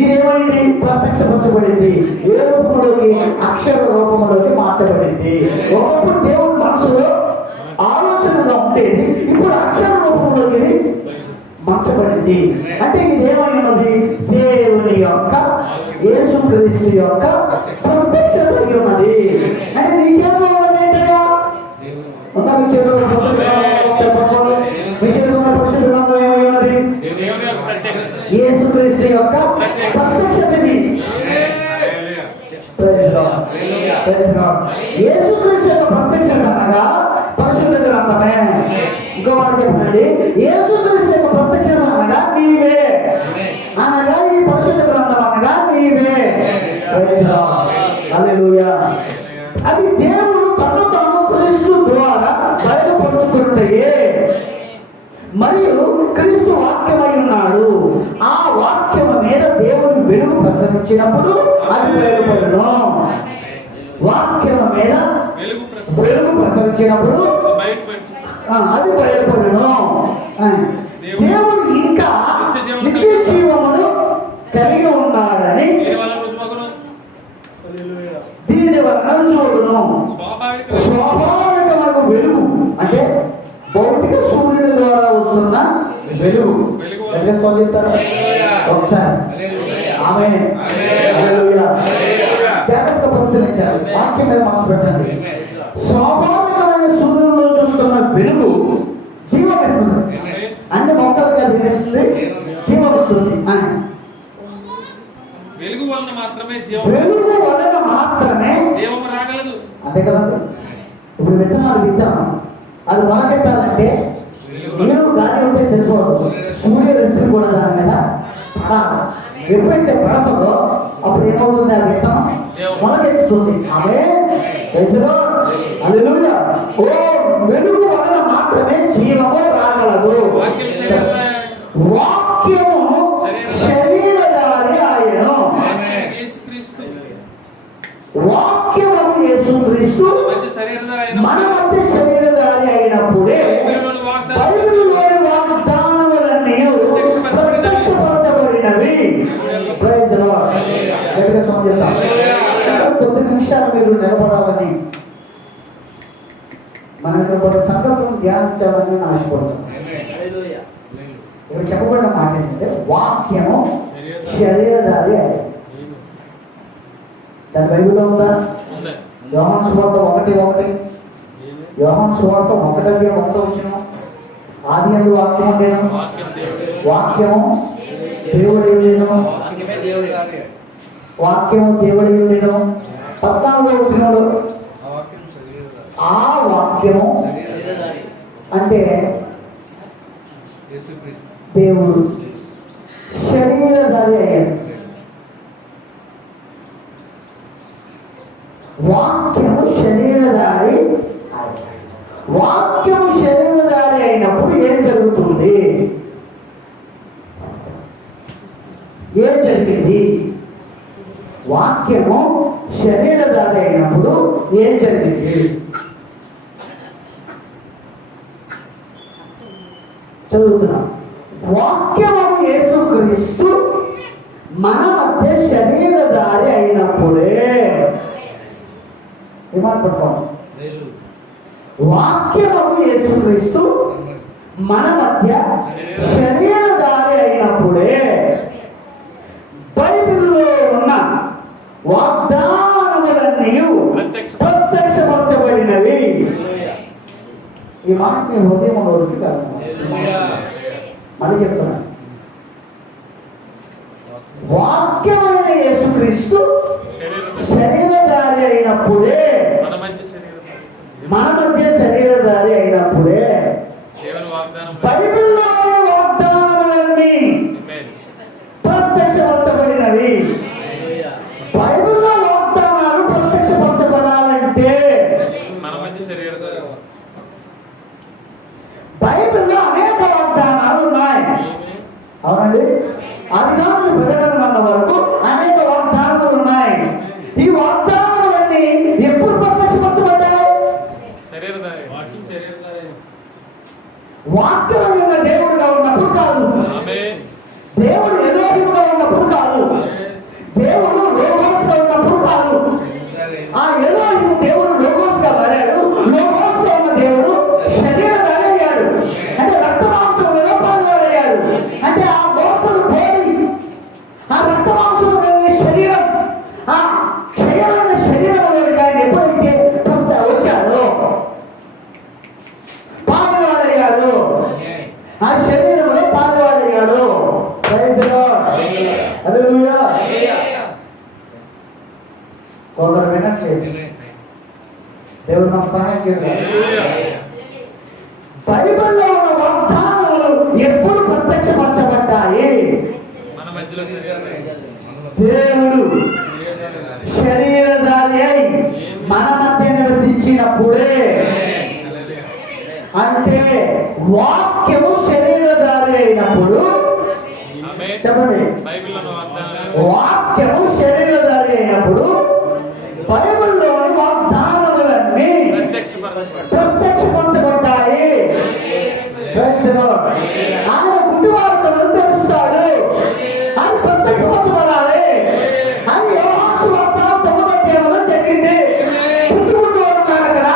ఇది ఏమైంది? ప్రత్యక్షపరచబడింది. ఏ రూపంలోకి? అక్షర రూపంలోకి మార్చబడింది. ఒకప్పుడు దేవుని మనసులో ఆలోచనగా ఉండేది, ఇప్పుడు అక్షర రూపంలోకి మార్చబడింది. అంటే ఇది ఏమైనది? దేవుని యొక్క యేసుక్రీస్తు యొక్క ప్రత్యక్షత ఉన్నది. అంటే నీ చేతిలో ఉన్నది ఏంటగా? ఉన్న మీ చేతిలో ఏమైనది? యేసుక్రీస్తు యొక్క ప్రత్యక్షతని. యేసుక్రీస్తు యొక్క ప్రత్యక్షత అనగా పరిశుద్ధ గ్రంథమే. ఇంకో మాట చెప్పండి, యేసుక్రీస్తు యొక్క ప్రత్యక్షత అనగా నీవే. అనగా ఈ పరిశుద్ధ గ్రంథం అనగా నీవే. హల్లెలూయా. అది దేవుడు తను తాను క్రీస్తు ద్వారా బయలుపరుచుకుంటే మరియు క్రీస్తు వాక్యమై ఉన్నాడు. ఆ వాక్యము మీద దేవుని వెలుగు ప్రసరించినప్పుడు అది బయలుపడును. వాక్యము మీద వెలుగు ప్రసరించినప్పుడు అది బయలుపడును. దేవుడు ఇంకా నిత్య జీవమును కలిగి ఉన్నాడని దీని వలన రుజువును. స్వాభావికమైన వెలుగు అంటే భౌతిక సూర్యుని ద్వారా వస్తున్న వెలుగు. చెప్తారు ఒకసారి ఆమేన్. హల్లెలూయా. జాగ్రత్తగా పరిశీలించాలి, వాక్యం మీద మనసు పెట్టండి. స్వాభావికమైన సూర్యునిలో చూస్తున్న వెలుగు జీవం ఇస్తుంది. అన్ని మొక్కలుగా దిగిస్తుంది, జీవం ఇస్తుంది అని. వెలుగు వలన మాత్రమే జీవం రాగలదు. అంతే కదండి. ఇప్పుడు విత్తనాలు విత్తాము, అది మొలకెత్తాలంటే నీరు గాలి ఉంటే సరిపోదు, సూర్య రశ్మి కూడా దాని మీద పడాలి. ఎప్పుడైతే పడతాడో అప్పుడు ఏమవుతుంది? ఆ విత్తనం మొలకెత్తుతుంది. హల్లెలూయా. ఓ వెలుగు వలన మాత్రమే జీవము రాగలదు. వాక్యము శరీరధారి ఆయను. వాక్యము యేసుక్రీస్తు మన మధ్య శరీరధారి అయినప్పుడే బైబిల్లోని వాగ్దానములన్నీ ప్రత్యక్షపరచబడినవి. Praise the Lord. గట్టిగా సౌండ్ చేద్దాం. 9 నిమిషాలు మీరు నిలబడాలని, మనం ఇక్కడ కొన్ని సంగతులను ధ్యానించాలని నేను ఆశపడుతున్నాను. ఇక్కడ చెప్పబడిన మాట ఏంటంటే వాక్యము శరీరధారి అయ్యాడు. దాని బైబిల్లో ఉందా? యోహాను సువార్త 1:1. యోహాను సువార్త 1:1 ఆదియందు వాక్యం ఉండేను, వాక్యము దేవుడై ఉండెను, వాక్యము దేవుడై ఉండెను. 14వ ఆ వాక్యము అంటే దేవుడు శరీరధారి అయ్యాడు. వాక్యము శరీరధారి. వాక్యము శరీరధారి అయినప్పుడు ఏం జరుగుతుంది? ఏం జరిగింది? వాక్యము శరీరధారి అయినప్పుడు ఏం జరిగింది? చదువుతున్నా. వాక్యము యేసుక్రీస్తు మన మధ్య శరీరధారి అయినప్పుడే. ఏమాటపడతాం? వాక్యము యేసుక్రీస్తు మన మధ్య శరీరధారి అయినప్పుడే బైబిల్లో ఉన్న వాగ్దానములన్నీ ప్రత్యక్షపరచబడినవి. ఈ మాట మీ హృదయంలోకి కాదు. మళ్ళీ చెప్తున్నా. వాక్యమైన యేసుక్రీస్తు శరీరధారి అయినప్పుడే, మన మధ్య శరీరధారి అయినప్పుడే బైబిల్లోని వాగ్దానములన్నీ ప్రత్యక్షపరచబడినవి. బైబిల్లో వాగ్దానాలు ప్రత్యక్షపరచబడాలంటే బైబిల్లో అనేక వాగ్దానాలు ఉన్నాయి. అవునండి. ఆదికాండం ప్రకటన గ్రంథం వరకు అనేక వాగ్దానాలు ఉన్నాయి. ఈ వాగ్దానాలన్నీ ఎప్పుడు ప్రత్యక్షపరచబడ్డాయి? వాక్యం ఉన్న దేవుడుగా ఉన్నప్పుడు కాదు, దేవుడు ఎలోహిముగా ఉన్నప్పుడు కాదు, దేవుడు లోగోస్ గా ఉన్నప్పుడు కాదు. ఆ ఎలోహిము దేవుడు లోగోస్ గా మారాడు. లోగోస్ గా ఉన్న దేవుడు శరీరధారి అయ్యాడు. అంటే రక్త మాంసంలో పాల్గొనయ్యాడు. అంటే ఆ మోర్తలు పోయి ఆ రక్త మాంసం శరీరం, ఆ క్షయమైన శరీరంలోకి ఆయన ఎప్పుడైతే వచ్చాడో పాల్గొనయ్యాడు. ఆ శరీరంలో పాల్గొనయ్యాడు. Praise the Lord. హల్లెలూయా. కొందరు వినట్లేదు. దేవుడు నాకు సహాయం చేయాలి. బైబిల్లో ఉన్న వాగ్దానాలు ఎప్పుడు ప్రత్యక్షపరచబడ్డాయి? దేవుడు శరీరధారి అయి మన మధ్య నివసించినప్పుడే. అంటే వాక్యము శరీరధారి అయినప్పుడు, చెప్పండి, వాక్యము శరీరధారి అయినప్పుడు బైబిల్లోని వాగ్దానములన్నీ ప్రత్యక్షపరచబడ్డాయి. ఆయన గుడ్డివారితో తెలుస్తాడు, అది ప్రత్యక్షపరచబడాలి. అది యోహాను సువార్త 9వ అధ్యాయంలో జరిగింది. పుట్టుకుంటూ ఉన్నారు అక్కడ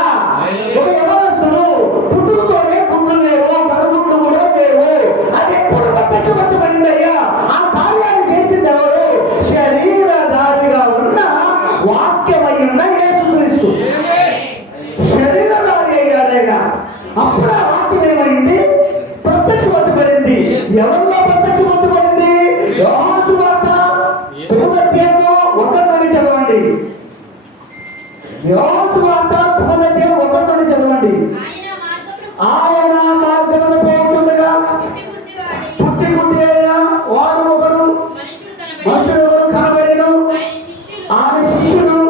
ఒక యవనస్తుడు, పుట్టుకతోనే గుడ్లు లేవు, కనుగుడ్లు కూడా లేవు. అది ఎప్పుడు ప్రత్యక్షపరచబడింది అయ్యా? ఆ కార్యాన్ని చేసింది ఎవరు? శరీరధారిగా ఉన్న వాక్యమైన యేసుక్రీస్తు శరీరధారి అయ్యాడు ఆయన. అప్పుడు ఆ వాక్యం ఏమైంది? ప్రత్యక్షపరచబడింది. ఎవరిలో ప్రత్యక్షపరచబడింది? యోహాను సువార్త 9వ అధ్యాయంలో 1 నుండి చదవండి. యోహాను సువార్త 9వ అధ్యాయం 1 నుండి చదవండి. ఆయన మార్గమున పోతుండగా పుట్టి గుడ్డి అయిన వాడు ఒకడు మనుషుడు కనబడెను. ఆయన శిష్యుడు,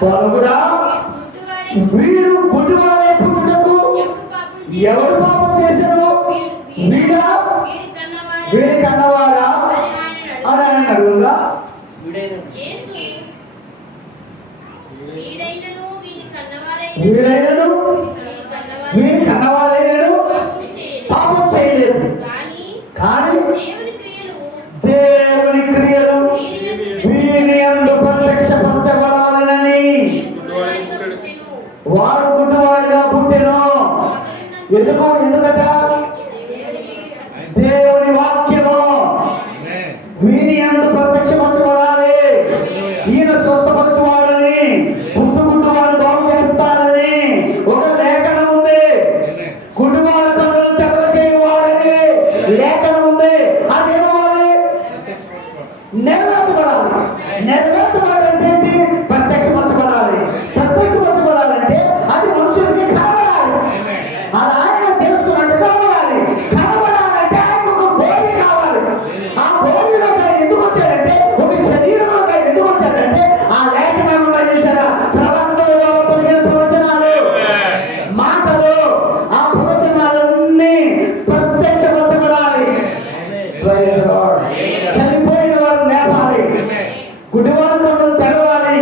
బోధకుడా, వీడు గుడ్డివాడే పుట్టుటకు ఎవడు పాపం చేశాడు? వీడి కన్నవాడా అని ఆయన అడుగుగా, వీడైనను వీడి కన్నవారైనను పాపం చేయలేదు, కానీ దేవుని క్రియలు వీని యందు ప్రత్యక్షపరచబడాలని వాడు గుడ్డివాడిగా పుట్టెను. ఎందుకట? దేవుని వాక్యము వీని యందు ప్రత్యక్షపరచబడాలి. ఈయన స్వస్థపరచువాడని, పుట్టుగుడ్డివాడు బాగు చేస్తాడని ఒక లేఖనం ఉంది. గుడ్డివాడు కన్నులు తెరవచేయువాడని లేఖనం ఉంది. అదేమవ్వాలి? నెరవేర్చబడాలి. నెరవేర్చబడాలంటే ఏంటి? ప్రత్యక్షపరచబడాలి. ప్రత్యక్షపరచబడాలంటే అది మనుషులకి కనబడాలి. అది ఆయన చేస్తున్నట్టు కనబడాలి. కనబడాలంటే ఆయనకు ఒక బోధి కావాలి. ఆ బోధిలో ఆయన ఎందుకు వచ్చాడంటే, ఒక శరీరంలో ఆయన ఎందుకు వచ్చాడంటే, ఆ లేఖనంలో చేశారా ప్రవక్తలలో పలికిన ప్రవచనాలు, మాటలు, ఆ ప్రవచనాలన్నీ ప్రత్యక్షపరచబడాలి. చనిపోయిన వారు లేపాలి, గుడివారి కన్నులు తెరవాలి,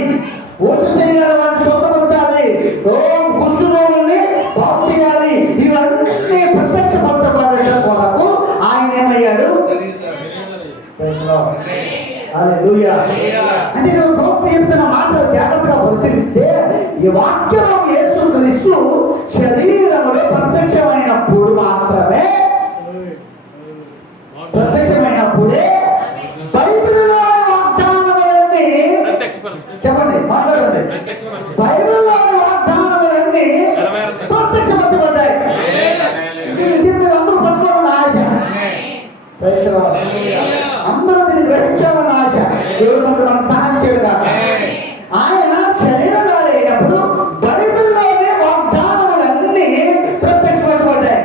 ఊచ చేయాలి, వారిని స్వస్థపరచాలి, కుష్ఠరోగుల్ని బాగు చేయాలి. ఇవన్నీ ప్రత్యక్షపరచబడటం కొరకు ఆయన ఏమయ్యాడు? హల్లెలూయా. అంటే ప్రవక్త చెప్తున్న మాటలు జాగ్రత్తగా పరిశీలిస్తే, ఈ వాక్యం యేసుక్రీస్తు శరీరములో ప్రత్యక్షమైనప్పుడు మాత్రమే, ప్రత్యక్షమైనప్పుడే బైబిల్లో వాగ్దానములన్నీ, చెప్పండి, మాట్లాడండి, బైబిల్లో వాగ్దానములన్నీ ప్రత్యక్షపరచబడ్డాయి. ఇది మీరు అందరూ పట్టుకోవాలన్న ఆశ, అందరూ దీన్ని గ్రహించాలన్న ఆశ. దేవుడు మనకు సహాయం చేయగా ఆయన శరీరధారి అయినప్పుడు బైబిల్లోనే వాగ్దానములన్నీ ప్రత్యక్షపరచబడ్డాయి.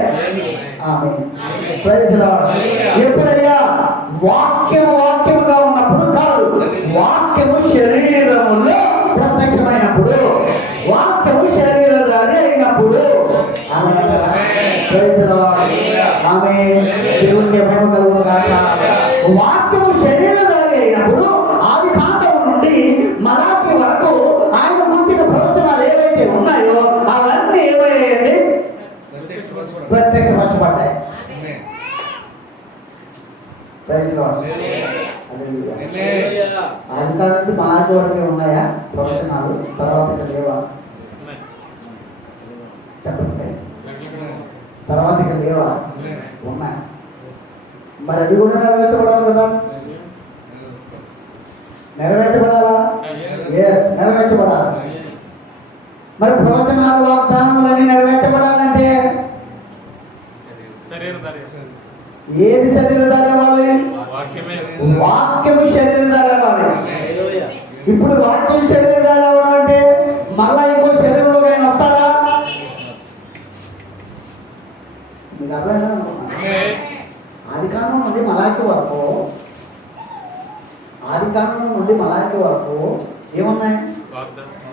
ఆమేన్. Praise lord. ఎప్పుడయ్యా? వాక్యముగా ఉన్నప్పుడు కాదు, వాక్యము శరీరములో ప్రత్యక్షమైనప్పుడు, వాక్యము శరీరధారి అయినప్పుడు. ఆమేన్. Praise Lord. ఆమేన్. దేవునికి మహిమ కలుగును గాక. వాక్యము శరీరధారి అయినప్పుడు ఆది కాండము నుండి మలాకి వరకు ఆయన గురించిన ప్రవచనాలు ఏవైతే ఉన్నాయో అవన్నీ ఏమయ్యాయండి? ప్రత్యక్షపరచబడ్డాయి. Praise Lord. హల్లెలూయా. ఆదికాండం నుంచి మలాకి వరకే ఉన్నాయా ప్రవచనాలు? తర్వాత ఇక లేవా? చెప్పండి. తర్వాత ఇక లేవా? ఉన్నాయి. మరి అవి కూడా నెరవేర్చబడాలి కదా? నెరవేర్చబడాలా? ఎస్, నెరవేర్చబడాలి. మరి ప్రవచనాలు, వాగ్దానములన్నీ నెరవేర్చబడాలంటే ఏది శరీరధారి అవ్వాలి? వాక్యము శరీరధారి అవ్వాలి. ఇప్పుడు వాక్యం శరీరధారి అవ్వడం అంటే మళ్ళా ఇంకో శరీరంలో ఆయన వస్తాడా? మీకు అర్థమైందా? ఆదికాండం నుండి మలాకి వరకు, ఆదికాండం నుండి మలాకి వరకు ఏమున్నాయి?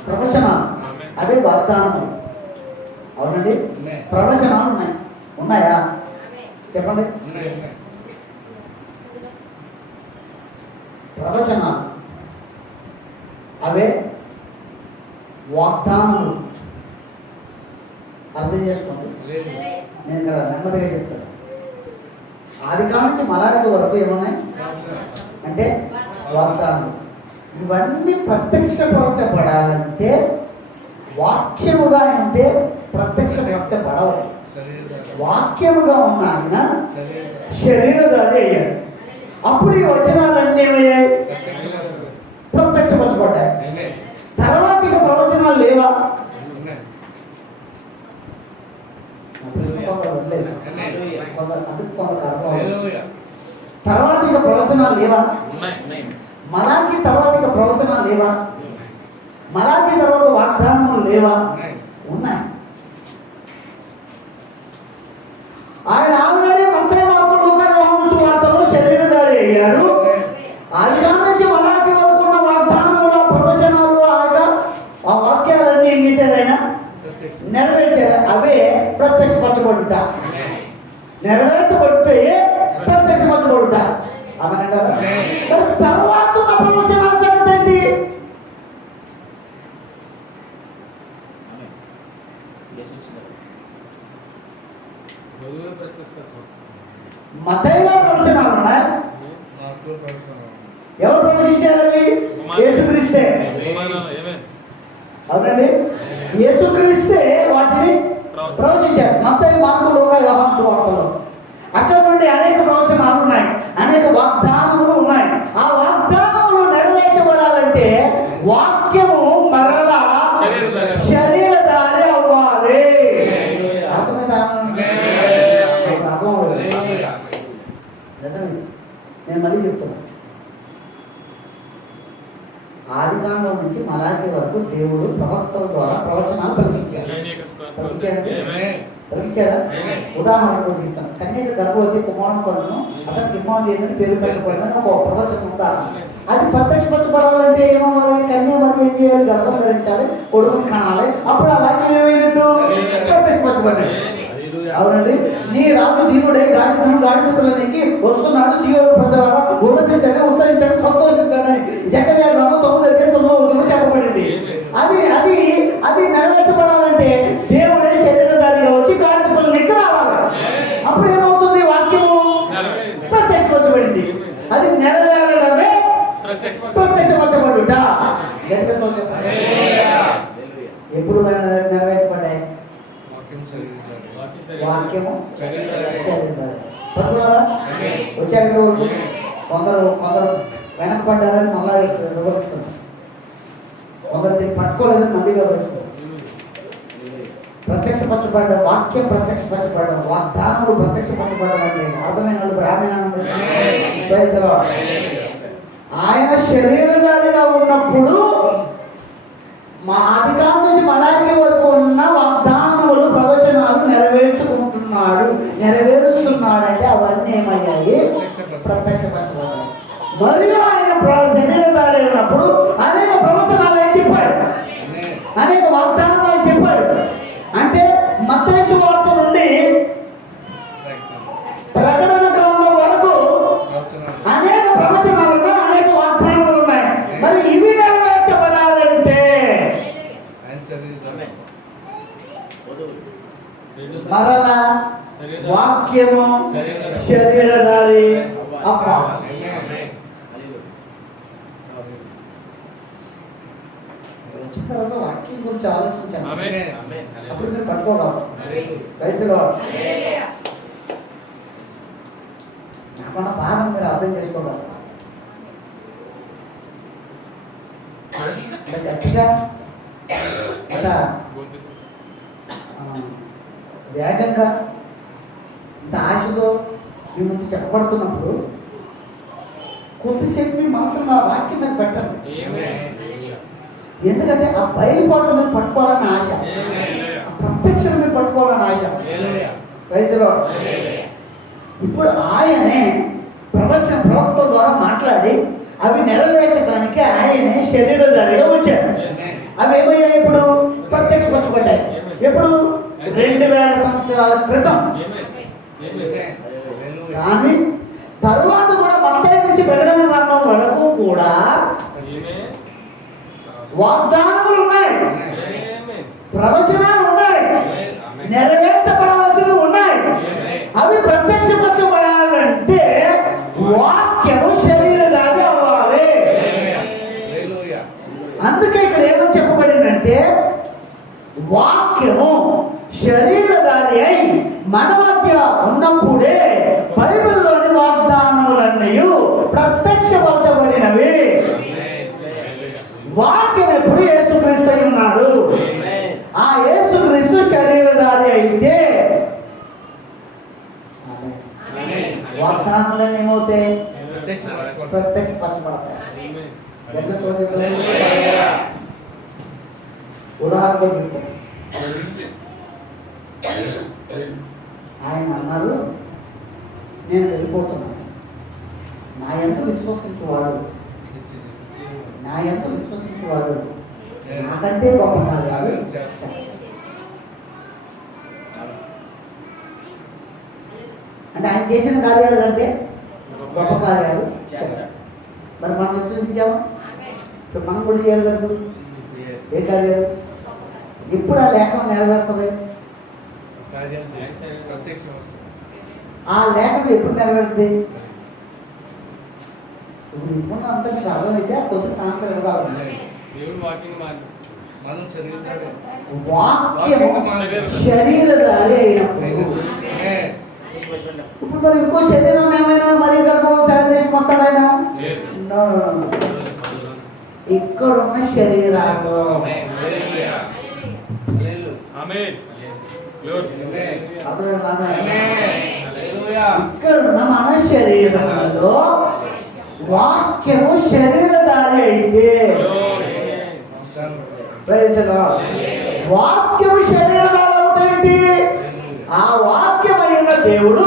ప్రవచనాలు, అవే వాగ్దానం. అవునండి, ఉన్నాయి. ప్రవచనాలు ఉన్నాయి. ఉన్నాయా చెప్పండి? ఉన్నాయి. ప్రవచనాలు అవే వాగ్దానములు. అర్థం చేసుకోండి, లేదు. నేను కదా నెమ్మదిగా చెప్తాను. ఆది కాలం నుంచి మలాఖీ వరకు ఏమున్నాయి అంటే వాగ్దానం. ఇవన్నీ ప్రత్యక్షపరచబడాలంటే వాక్యముగా అంటే ప్రత్యక్షపరచబడవు. వాక్యముగా ఉన్న ఆయన శరీరధారి అయ్యాడు. అప్పుడు ఈ వచనాలన్నీ ఏమయ్యాయి? ప్రత్యక్షపరచబడ్డాయి. తర్వాత ఇక ప్రవచనాలు లేవా? తర్వాత ఇక ప్రవచనాలు లేవా? మలాఖీ తర్వాత ఇక ప్రవచనాలు లేవా? మలాఖీ తర్వాత వాగ్దానములు లేవా? ఉన్నాయి. ఆయన ఆల్రెడీ మత్తయి మార్కు లూకా యోహాను సువార్తలో శరీరధారి అయ్యాడు. ఆది కాలం నుంచి మలాఖీ వరకు ఉన్న వాగ్దానములు, ప్రవచనాలు, ఆ వాక్యాలన్నీ ఏం చేశాడు ఆయన? నెరవేర్చారు. అవే ప్రత్యక్షపరచబడుట. నెరవేర్చబడితే ప్రత్యక్షపరచబడుట. అవునంటారా? మరి తర్వాత ఉన్న ప్రవచనాల సంగతి ఏంటి? మత్తయిలో ప్రవచనాలు ఉన్నాయి. ఎవరు ప్రవచించారు అవి? యేసుక్రీస్తే. అవునండి, యేసుక్రీస్తే వాటిని ప్రవచించారు. మత్తయి మార్కు లూకా యోహాను సువార్తలో అక్కడ నుండి అనేక ప్రవచనాలు ఉన్నాయి, అనేక వాగ్దానములు ఉన్నాయి. ఆ వాగ్దానములు నెరవేర్చబడాలంటే వాక్యము మరలా శరీరధారి అవ్వాలి. అర్థమైందా? నేను మళ్ళీ చెప్తున్నా. ఆదికాండం నుంచి మలాఖీ వరకు దేవుడు ప్రవక్తల ద్వారా ప్రవచనాలు పలికించాడు. పలికించాడా? ఉదాహరణ కూడా చెప్తాను. కన్యక గర్భవతి కుమారుని కొలను అతనికి ఇమ్మానుయేలు అని పేరు పెట్టబడిన ఒక ప్రవచనం ఉదాహరణ. అది ప్రత్యక్షపరచబడాలంటే ఏమవ్వాలి? కన్యామతి ఏం చేయాలి? గర్భం ధరించాలి, కొడుకుని కనాలి. అప్పుడు ఆ వాక్యం ఏమైనట్టు? ప్రత్యక్షపరచబడ్డాడు. అవునండి, నీ రాజు దీనుడే గాడిదలనికి వస్తున్నాడు, సీయోను ప్రజలారా ఉల్లసించండి, ఉత్సహించండి, సంతోషించండి. జకర్యా గ్రంథం 9:9 చెప్పబడింది. అది అది అది నెరవేర్చబడాలంటే దేవుడే శరీరధారిగా వచ్చి గాడిదలకి రావాలి. అప్పుడు ఏమవుతుంది? వాక్యము ప్రత్యక్షపరచబడింది. అది నెరవేరడమే ప్రత్యక్షపరచబడుట. ఎప్పుడు నెరవేర్చబడ్డాయి? వాక్యము పట్టుకున్నారా? వచ్చారు. కొందరు వెనకబడ్డారని మళ్ళా వివరిస్తున్నారు, కొందరు దీన్ని పట్టుకోలేదని మళ్ళీ వివరిస్తున్నారు. ప్రత్యక్షపరచబడ్డ వాక్యం, ప్రత్యక్షపరచబడ్డ వాగ్దానములు ప్రత్యక్షపరచబడడం అంటే అర్థమైన వాళ్ళు బ్రాహ్మణాలు. ఆయన శరీరధారిగా ఉన్నప్పుడు మా అధికారం నుంచి మలాఖీ వరకు ఉన్న వాగ్దానములు, ప్రవచనాలు నెరవేర్చుకుంటున్నాడు, నెరవేరుస్తున్నాడు. అంటే అవన్నీ ఏమయ్యాయి? ప్రత్యక్షపరచబడ్డాయి. మరియు ఆయన శరీరధారి అయినప్పుడు అనేక ప్రవచనాలు ఆయన చెప్పాడు, అనేక వాగ్దానాలు ఆయన చెప్పాడు. అంటే మత్తయి సువార్త నుండి ప్రకటన గ్రంథం వరకు అనేక ప్రవచనాలు ఉన్నాయి, అనేక వాగ్దానాలు ఉన్నాయి. మరి ఇవి నెరవేర్చబడాలంటే మరలా వాక్యము శరీరధారి అవ్వాలి. వచ్చిన తర్వాత వాక్యం గురించి ఆలోచించాను. అప్పుడు మీరు పట్టుకోవాలి. నాకున్న బాధను మీరు అర్థం చేసుకోవాలి. గట్టిగా అలా వేగంగా ఇంత ఆశతో మీ ముందు చెప్పబడుతున్నప్పుడు కొద్దిసేపు మీ మనసులో ఆ వాక్యం మీద పెట్టండి. ఎందుకంటే ఆ బయలుపాటు మీరు పట్టుకోవాలని ఆశ, ప్రత్యక్షం మీరు పట్టుకోవాలని ఆశ. రైతులో ఇప్పుడు ఆయనే ప్రవక్తల ద్వారా మాట్లాడి అవి నెరవేర్చడానికి ఆయనే శరీరధారిగా వచ్చాడు. అవి ఏమయ్యాయి? ఇప్పుడు ప్రత్యక్షపరచబడ్డాయి. ఎప్పుడు? 2000 సంవత్సరాల క్రితం. కానీ తరువాత కూడా మత్తయి నుంచి ప్రకటన గ్రంథం వరకు కూడా వాగ్దానములు ఉన్నాయి, ప్రవచనాలు ఉన్నాయి, నెరవేర్చబడవలసినవి ఉన్నాయి. అవి ప్రత్యక్షపరచబడాలంటే వాక్యము శరీరధారి అవ్వాలి. అందుకే ఇక్కడ ఏమని చెప్పబడిందంటే వాక్యము శరీరధారి అయి మన మధ్య ఉన్నప్పుడే బైబిల్లోని వాగ్దానములన్నీ ప్రత్యక్షపరచబడినవి. వాక్యం ఎప్పుడు యేసుక్రీస్తు అయి ఉన్నాడు. ఆ యేసుక్రీస్తు శరీరధారి అయితే వాగ్దానాలన్నీ ఏమవుతాయి? ప్రత్యక్షపరచబడతాయి. ఉదాహరణ ఆయన అన్నారు, నేను వెళ్ళిపోతున్నాను, నా యందు విశ్వసించువాడు నాకంటే గొప్ప కార్యాలు చేస్తాడు. అంటే ఆయన చేసిన కార్యాలు కంటే గొప్ప కార్యాలు చేస్తాడు. మరి మనం విశ్వసించాము, ఇప్పుడు మనం కూడా చేయాలి కదా. ఏ కార్యాలు? ఎప్పుడు ఆ లేఖనం నెరవేరుతుంది? ఆ లేఖనం ఎప్పుడు నెరవేరుతుంది? ఇప్పుడు ఇప్పుడు అంతా మీకు అర్థమైతే ఆ క్వశ్చన్ ఆన్సర్ ఇవ్వాలి. వాక్యము శరీరధారి అయినప్పుడు ఇప్పుడు మరి ఇంకో శరీరం ఏమైనా మరి గర్భంలో తయారు చేసి మొత్తం అయినా ఇక్కడున్న శరీరాలు ఇక్కడున్న మన శరీరంలో వాక్యము శరీరధారి అయితే వాక్యము శరీరధారి అవుతాయి. ఆ వాక్యమైన దేవుడు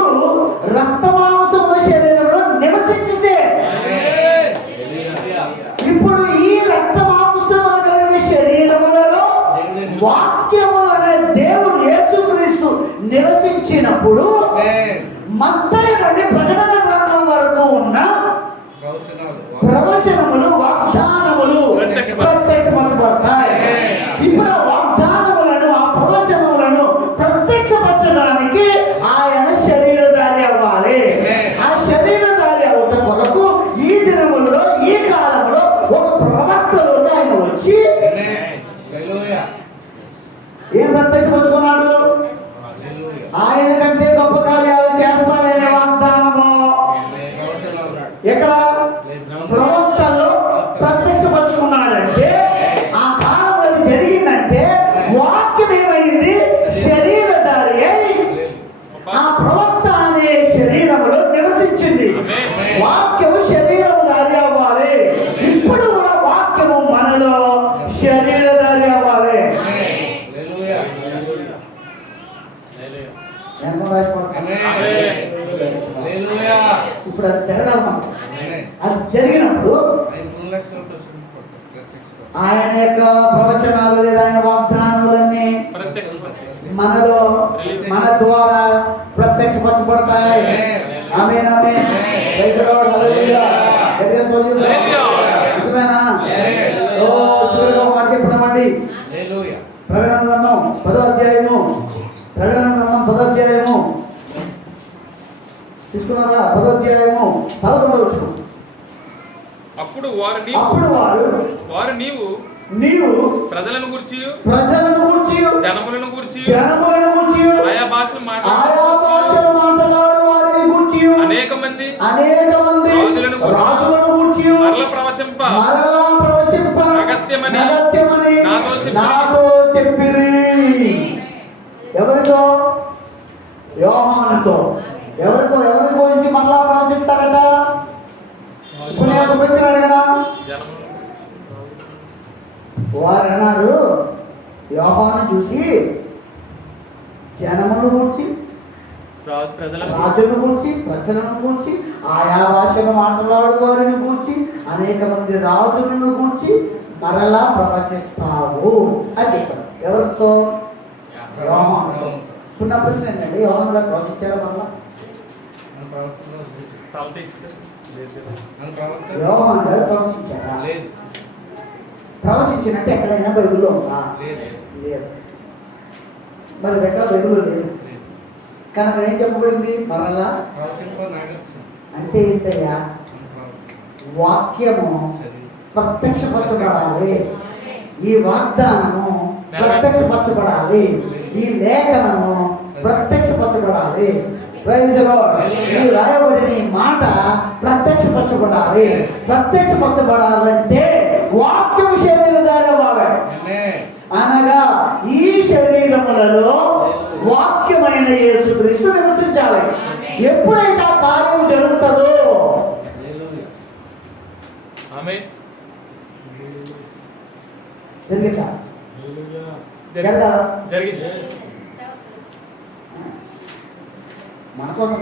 రక్తమాంసముల శరీరంలో నివసించితే ఇప్పుడు ఈ రక్తమాంసముల కలిగిన శరీరములలో వాక్యము అనే దేవుడు యేసుక్రీస్తు నివసించినప్పుడు మత్తయి నుండి ప్రకటన గ్రంథం వరకు ఉన్న ప్రవచనములు వాగ్దానములు ప్రత్యక్షపరచబడతాయి. ఇప్పుడు ఆ వాగ్దానములను ఆ ప్రవచనములను ప్రత్యక్షపరచడానికి ఆయన శరీరధారి అవ్వాలి. ఆ శరీరధారి అవ్వట కొరకు ఈ దినములలో ఈ కాలంలో ఒక ప్రవక్తలోకి ఆయన వచ్చి ఏం ప్రత్యక్షపరుచుకున్నాడు? ఆయన కంటే గొప్ప కార్యాలు చేస్తారనే వాగ్దానము ఎక్కడ ప్రవక్తలో ప్రత్యక్షపరుచుకున్నాడంటే ఆ కాలం అది జరిగిందంటే వాక్యం ఏమైంది? శరీరధారి అయి ఆ ప్రవక్త అనే శరీరంలో నివసించింది. వాక్యము శరీరధారి అవ్వాలి. ఇప్పుడు కూడా వాక్యము మనలో శరీరధారి అవ్వాలి. ఇప్పుడు అది జరగాలన్నమాట. అది జరిగినప్పుడు ఆయన యొక్క ప్రవచనాలు లేదా ఆయన వాగ్దానాలన్నీ మనలో మన ద్వారా ప్రత్యక్షపరచబడతాయి. Amen amen. Praise the Lord. Hallelujah. నిజమేనా? ఓ చివరిగా ఒక మాట చెప్పుదామండి. ప్రకటన గ్రంథం 10వ అధ్యాయము తీసుకున్నారా? 10వ అధ్యాయము 11వ వచనం. అప్పుడు వారు నీవు ప్రజలను గూర్చి జనములను గూర్చి ఆయా భాషలు మాట్లాడు వారిని గూర్చి అనేక మంది రాజులను గూర్చి మరల ప్రవచింప అగత్యమని నాతో చెప్పిరి. ఎవరితో? యోహానుతో. ఎవరి గురించి మరలా ప్రవచిస్తారట? ఇప్పుడు ప్రశ్న అడగనా? వారు అన్నారు, యోహాను చూసి జనమును గూర్చి రాజులను గూర్చి ప్రజలను గూర్చి ఆయా భాషను మాట్లాడు వారిని గూర్చి అనేక మంది రాజులను గూర్చి మరలా ప్రవచిస్తావు అని చెప్పారు. ఎవరితో? యోహానుతో. ఇప్పుడు నా ప్రశ్న ఏంటంటే యోహాను గారు ప్రవచించారా మరలా? మన ప్రవర్తనలో యోహాను గారు ప్రవచించారా? లేదు. ప్రవచించినట్టు ఎక్కడైనా బైబిల్లో ఉందా? లేదు. లేదు. మరి అది ఎక్కడ బైబిల్లో లేదు. కనుక ఏం చెప్పబడింది మరలా? ప్రవర్తనలో నాగరికం. అంటే ఏంటయ్యా? వాక్యము ప్రత్యక్షపరచబడాలి, ఈ వాగ్దానము ప్రత్యక్షపరచబడాలి, ఈ లేఖనము ప్రత్యక్షపరచబడాలి. Praise the lord. ఈ రాయబడిన ఈ మాట ప్రత్యక్షపరచబడాలి. ప్రత్యక్షపరచబడాలంటే వాక్యము శరీరధారి అవ్వాలి. అనగా ఈ శరీరములలో వాక్యమైన యేసుక్రీస్తు నివసించాలి. ఎప్పుడైతే ఆ కార్యం జరుగుతుందో జరిగిందా? జరిగింది. మన కోసం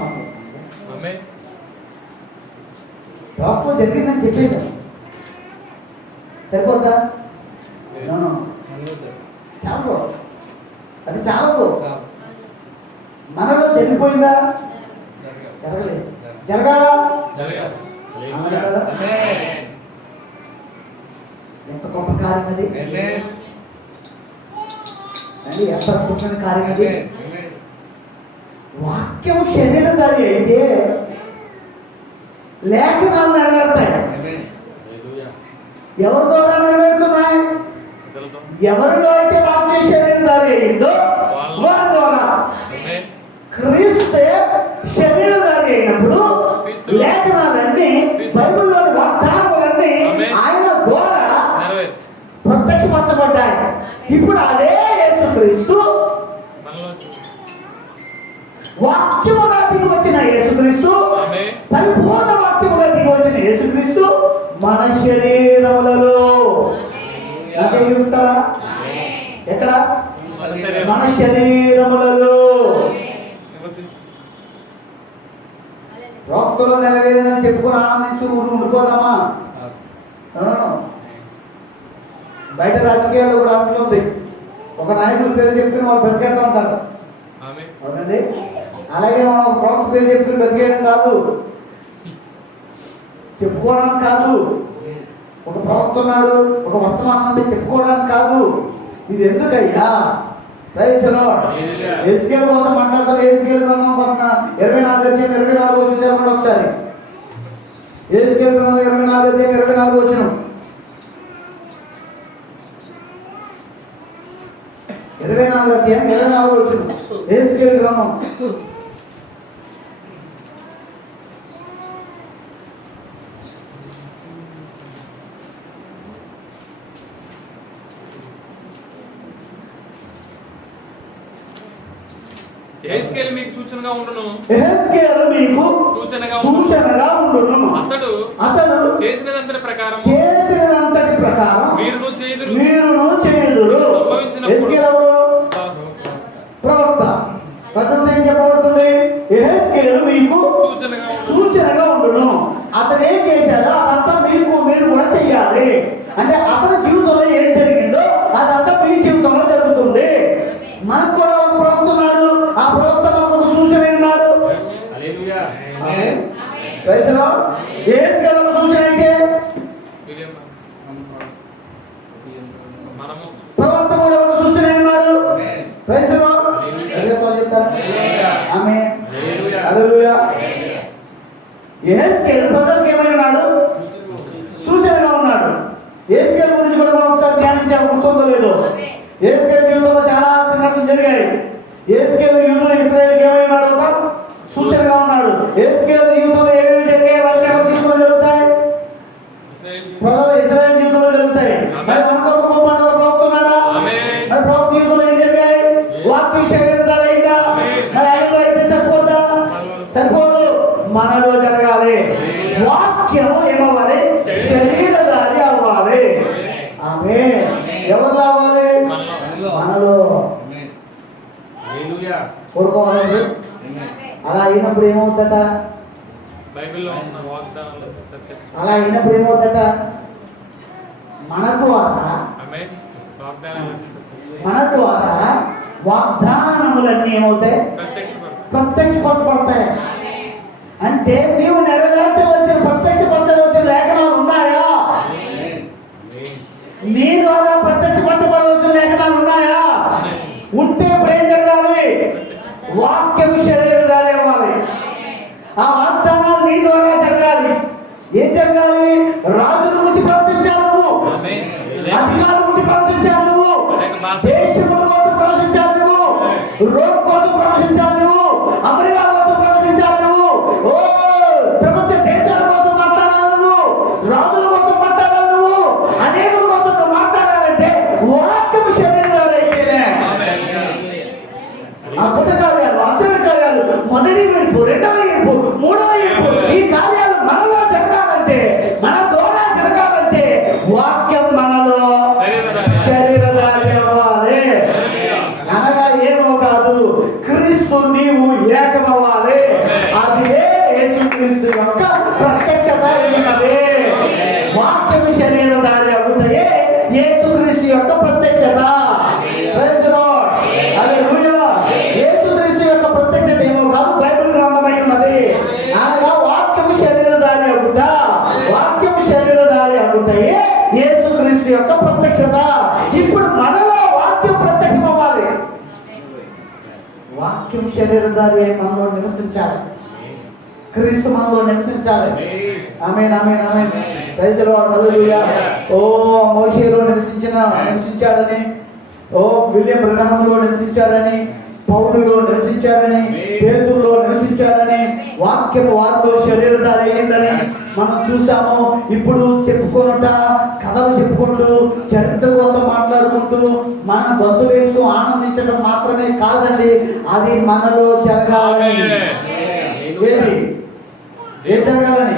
ప్రాప్తం జరిగిందని చెప్పేశాం. సరిపోద్దా? చాలదు. అది చాలదు. మనలో జరిగిపోయిందా? జరగలేదు. జరగాలా? అవునా కదా? ఎంత గొప్ప కార్యం అది అండి, ఎంత అద్భుతమైన కార్యం అది. వాక్యం శరీరధారి అయితే లేఖనాలు నెరవేరుతాయి. ఎవరి ద్వారా నెరవేరుతున్నాయి? ఎవరిలో అయితే వాక్యం శరీరధారి అయిందో వారి ద్వారా. క్రీస్తే శరీరధారి అయినప్పుడు లేఖనాలన్నీ, బైబిల్లోని వాగ్దానాలన్నీ ఆయన ద్వారా ప్రత్యక్షపరచబడ్డాయి. ఇప్పుడు అదే యేసుక్రీస్తు వాక్యముగా దిగి వచ్చిన యేసుక్రీస్తు, పరిపూర్ణ వాక్యముగా దిగి వచ్చిన యేసుక్రీస్తు మన శరీరములలో అదే చూస్తారా? ఎక్కడ? మన శరీరములలో. రోక్తులు నెరవేరిందని చెప్పుకొని ఆనందించు ఉండిపోదామా? బయట రాజకీయాల్లో కూడా ఉంటుంది. ఒక నాయకుడు పేరు చెప్పుకుని వాళ్ళు బ్రతికేస్తూ ఉంటారు. అవునండి. అలాగే మనం ఒక ప్రవక్త పేరు చెప్పుకుని బ్రతికేయడం కాదు, చెప్పుకోవడానికి కాదు. ఒక ప్రవక్త ఉన్నాడు, ఒక వర్తమానం ఉంది చెప్పుకోవడానికి కాదు. ఇది ఎందుకయ్యా? Praise the lord. ఎస్కేల్ కోసం మాట్లాడతారు. ఎస్కేల్ గ్రంథం 24 వచ్చింది ఒకసారి. ఎస్కేల్ గ్రంథం 24 వచ్చిన 24 వచ్చిన ఎస్కేల్ గ్రంథం. యెహెజ్కేలు మీకు సూచనగా ఉండును. యెహెజ్కేలు మీకు సూచనగా ఉండును. అతడు చేసినదంతటి ప్రకారం మీరును చేయుదురు. యెహెజ్కేలు ప్రవక్త. ప్రజలతో ఏం చెప్పబడుతుంది? యెహెజ్కేలు మీకు సూచనగా ఉండును. అతను ఏం చేశాడో అదంతా మీరు కూడా చెయ్యాలి. అంటే అతని జీవితంలో ఏం జరిగిందో అదంతా మీ జీవితంలో జరుగుతుంది. మనకు కూడా ఒక ప్రవక్త ఉన్నాడు. ఆ ప్రవక్త మనకు ఒక సూచన ఉన్నాడు. సూచన అయితే ప్రవక్త కూడా ఒక సూచన ఉన్నాడు. ప్రజలకు ఏమై ఉన్నాడు? సూచనగా ఉన్నాడు. యెహెజ్కేలు గురించి కూడా మనం ఒకసారి ధ్యానించాము, గుర్తుందో లేదో. యెహెజ్కేలు జీవితంలో చాలా సంఘటనలు జరిగాయి. యెహెజ్కేలు యూదులు ఇశ్రాయేలుకి ఏమై ఉన్నాడు? ఒక సూచనగా ఉన్నాడు. యెహెజ్కేలు జీవితంలో ఏమేమి జరిగాయి? వాళ్ళ జీవితంలో జరుగుతాయి, ప్రజలు ఇశ్రాయేలు జీవితంలో జరుగుతాయి. మరి మనకు ఒక ప్రవక్తున్నాడా? మరి ప్రవక్త జీవితంలో ఏం జరిగాయి? వాక్యం శరీరధారి అయిందా? మరి ఆయనలో అయితే సరిపోద్దా? సరిపోదు. మనలో జరగాలి. వాక్యము ఏమవ్వాలి? శరీరధారి అవ్వాలి. ఆమె ఎవరు రావాలి? మనలో కోరుకోవాలండి. అలా అయినప్పుడు ఏమవుద్దట? అలా అయినప్పుడు ఏమవుద్దట? మన ద్వారా వాగ్దానములన్నీ ఏమవుతాయి? ప్రత్యక్షపరచబడతాయి. అంటే నీవు నెరవేర్చవలసిన ప్రత్యక్షపరచవలసిన లేఖనాలు ఉన్నాయా? నీ ద్వారా ప్రత్యక్షపరచబడవలసిన లేఖనాలు ఉన్నాయా? ఉంటే ఇప్పుడు ఏం జరగాలి? వాక్యం శరీరధారి అవ్వాలి. ఆ వాగ్దానాలు నీ ద్వారా జరగాలి. ఏం జరగాలి? రాజుల గురించి ప్రవచించాలి నువ్వు, అధికారుల గురించి ప్రవచించాలి నువ్వు, దేశముల కోసం ప్రవచించాలి నువ్వు, రోడ్ కోసం ప్రవచించాలి నువ్వు, అమెరికా కోసం ప్రవచించాలి నువ్వు, ఓ ప్రపంచ దేశాల కోసం మాట్లాడాలి నువ్వు, రాజుల కోసం మాట్లాడాలి నువ్వు, అనేకుల కోసం నువ్వు మాట్లాడాలంటే వాక్యం శరీరధారి అయితేనే. అద్భుత కార్యాలు, ఆశ్చర్య కార్యాలు, మొదటి వైపు, రెండవ వైపు, మూడవ వైపు, ఈ కార్యాలు మనలో జరగాలంటే, మన ద్వారా జరగాలంటే వాక్యం మనలో శరీరధారి అవ్వాలి. అనగా ఏమో కాదు, క్రీస్తు నీవు ఏకమవ్వాలి. అది యేసుక్రీస్తు యొక్క ప్రత్యక్షత ఉన్నది. వాక్యం శరీరధారి అవుతాయే యేసుక్రీస్తు యొక్క ప్రత్యక్షత. Praise the Lord. హల్లెలూయా. యేసుక్రీస్తు యొక్క ప్రత్యక్షత ఏమో కాదు, బైబిల్ గ్రంథమై ఉన్నది. అనగా వాక్యం శరీరధారి అవుట, వాక్యం శరీరధారి అవుతాయే యేసుక్రీస్తు యొక్క ప్రత్యక్షత. ఇప్పుడు మనలో వాక్యం ప్రత్యక్షం అవ్వాలి. వాక్యం శరీరధారి అయి మనలో నివసించాలి. క్రీస్తు మనలో నివసించాలి. Amen, amen, amen. Praise the Lord. Hallelujah. ఓ మోషేలో నివసించాడని, ఓ విలియం బ్రహ్మంలో నివసించాడని, పౌలులో నివసించాడని, పేతురులో నివసించాడని, వాక్యం వారిలో శరీరధారి అయిందని మనం చూసాము. ఇప్పుడు చెప్పుకుంట, కథలు చెప్పుకుంటూ, చరిత్ర కోసం మాట్లాడుకుంటూ, మనం గొంతు వేస్తూ ఆనందించడం మాత్రమే కాదండి, అది మనలో జరగాలని. ఏది? ఏం జరగాలని?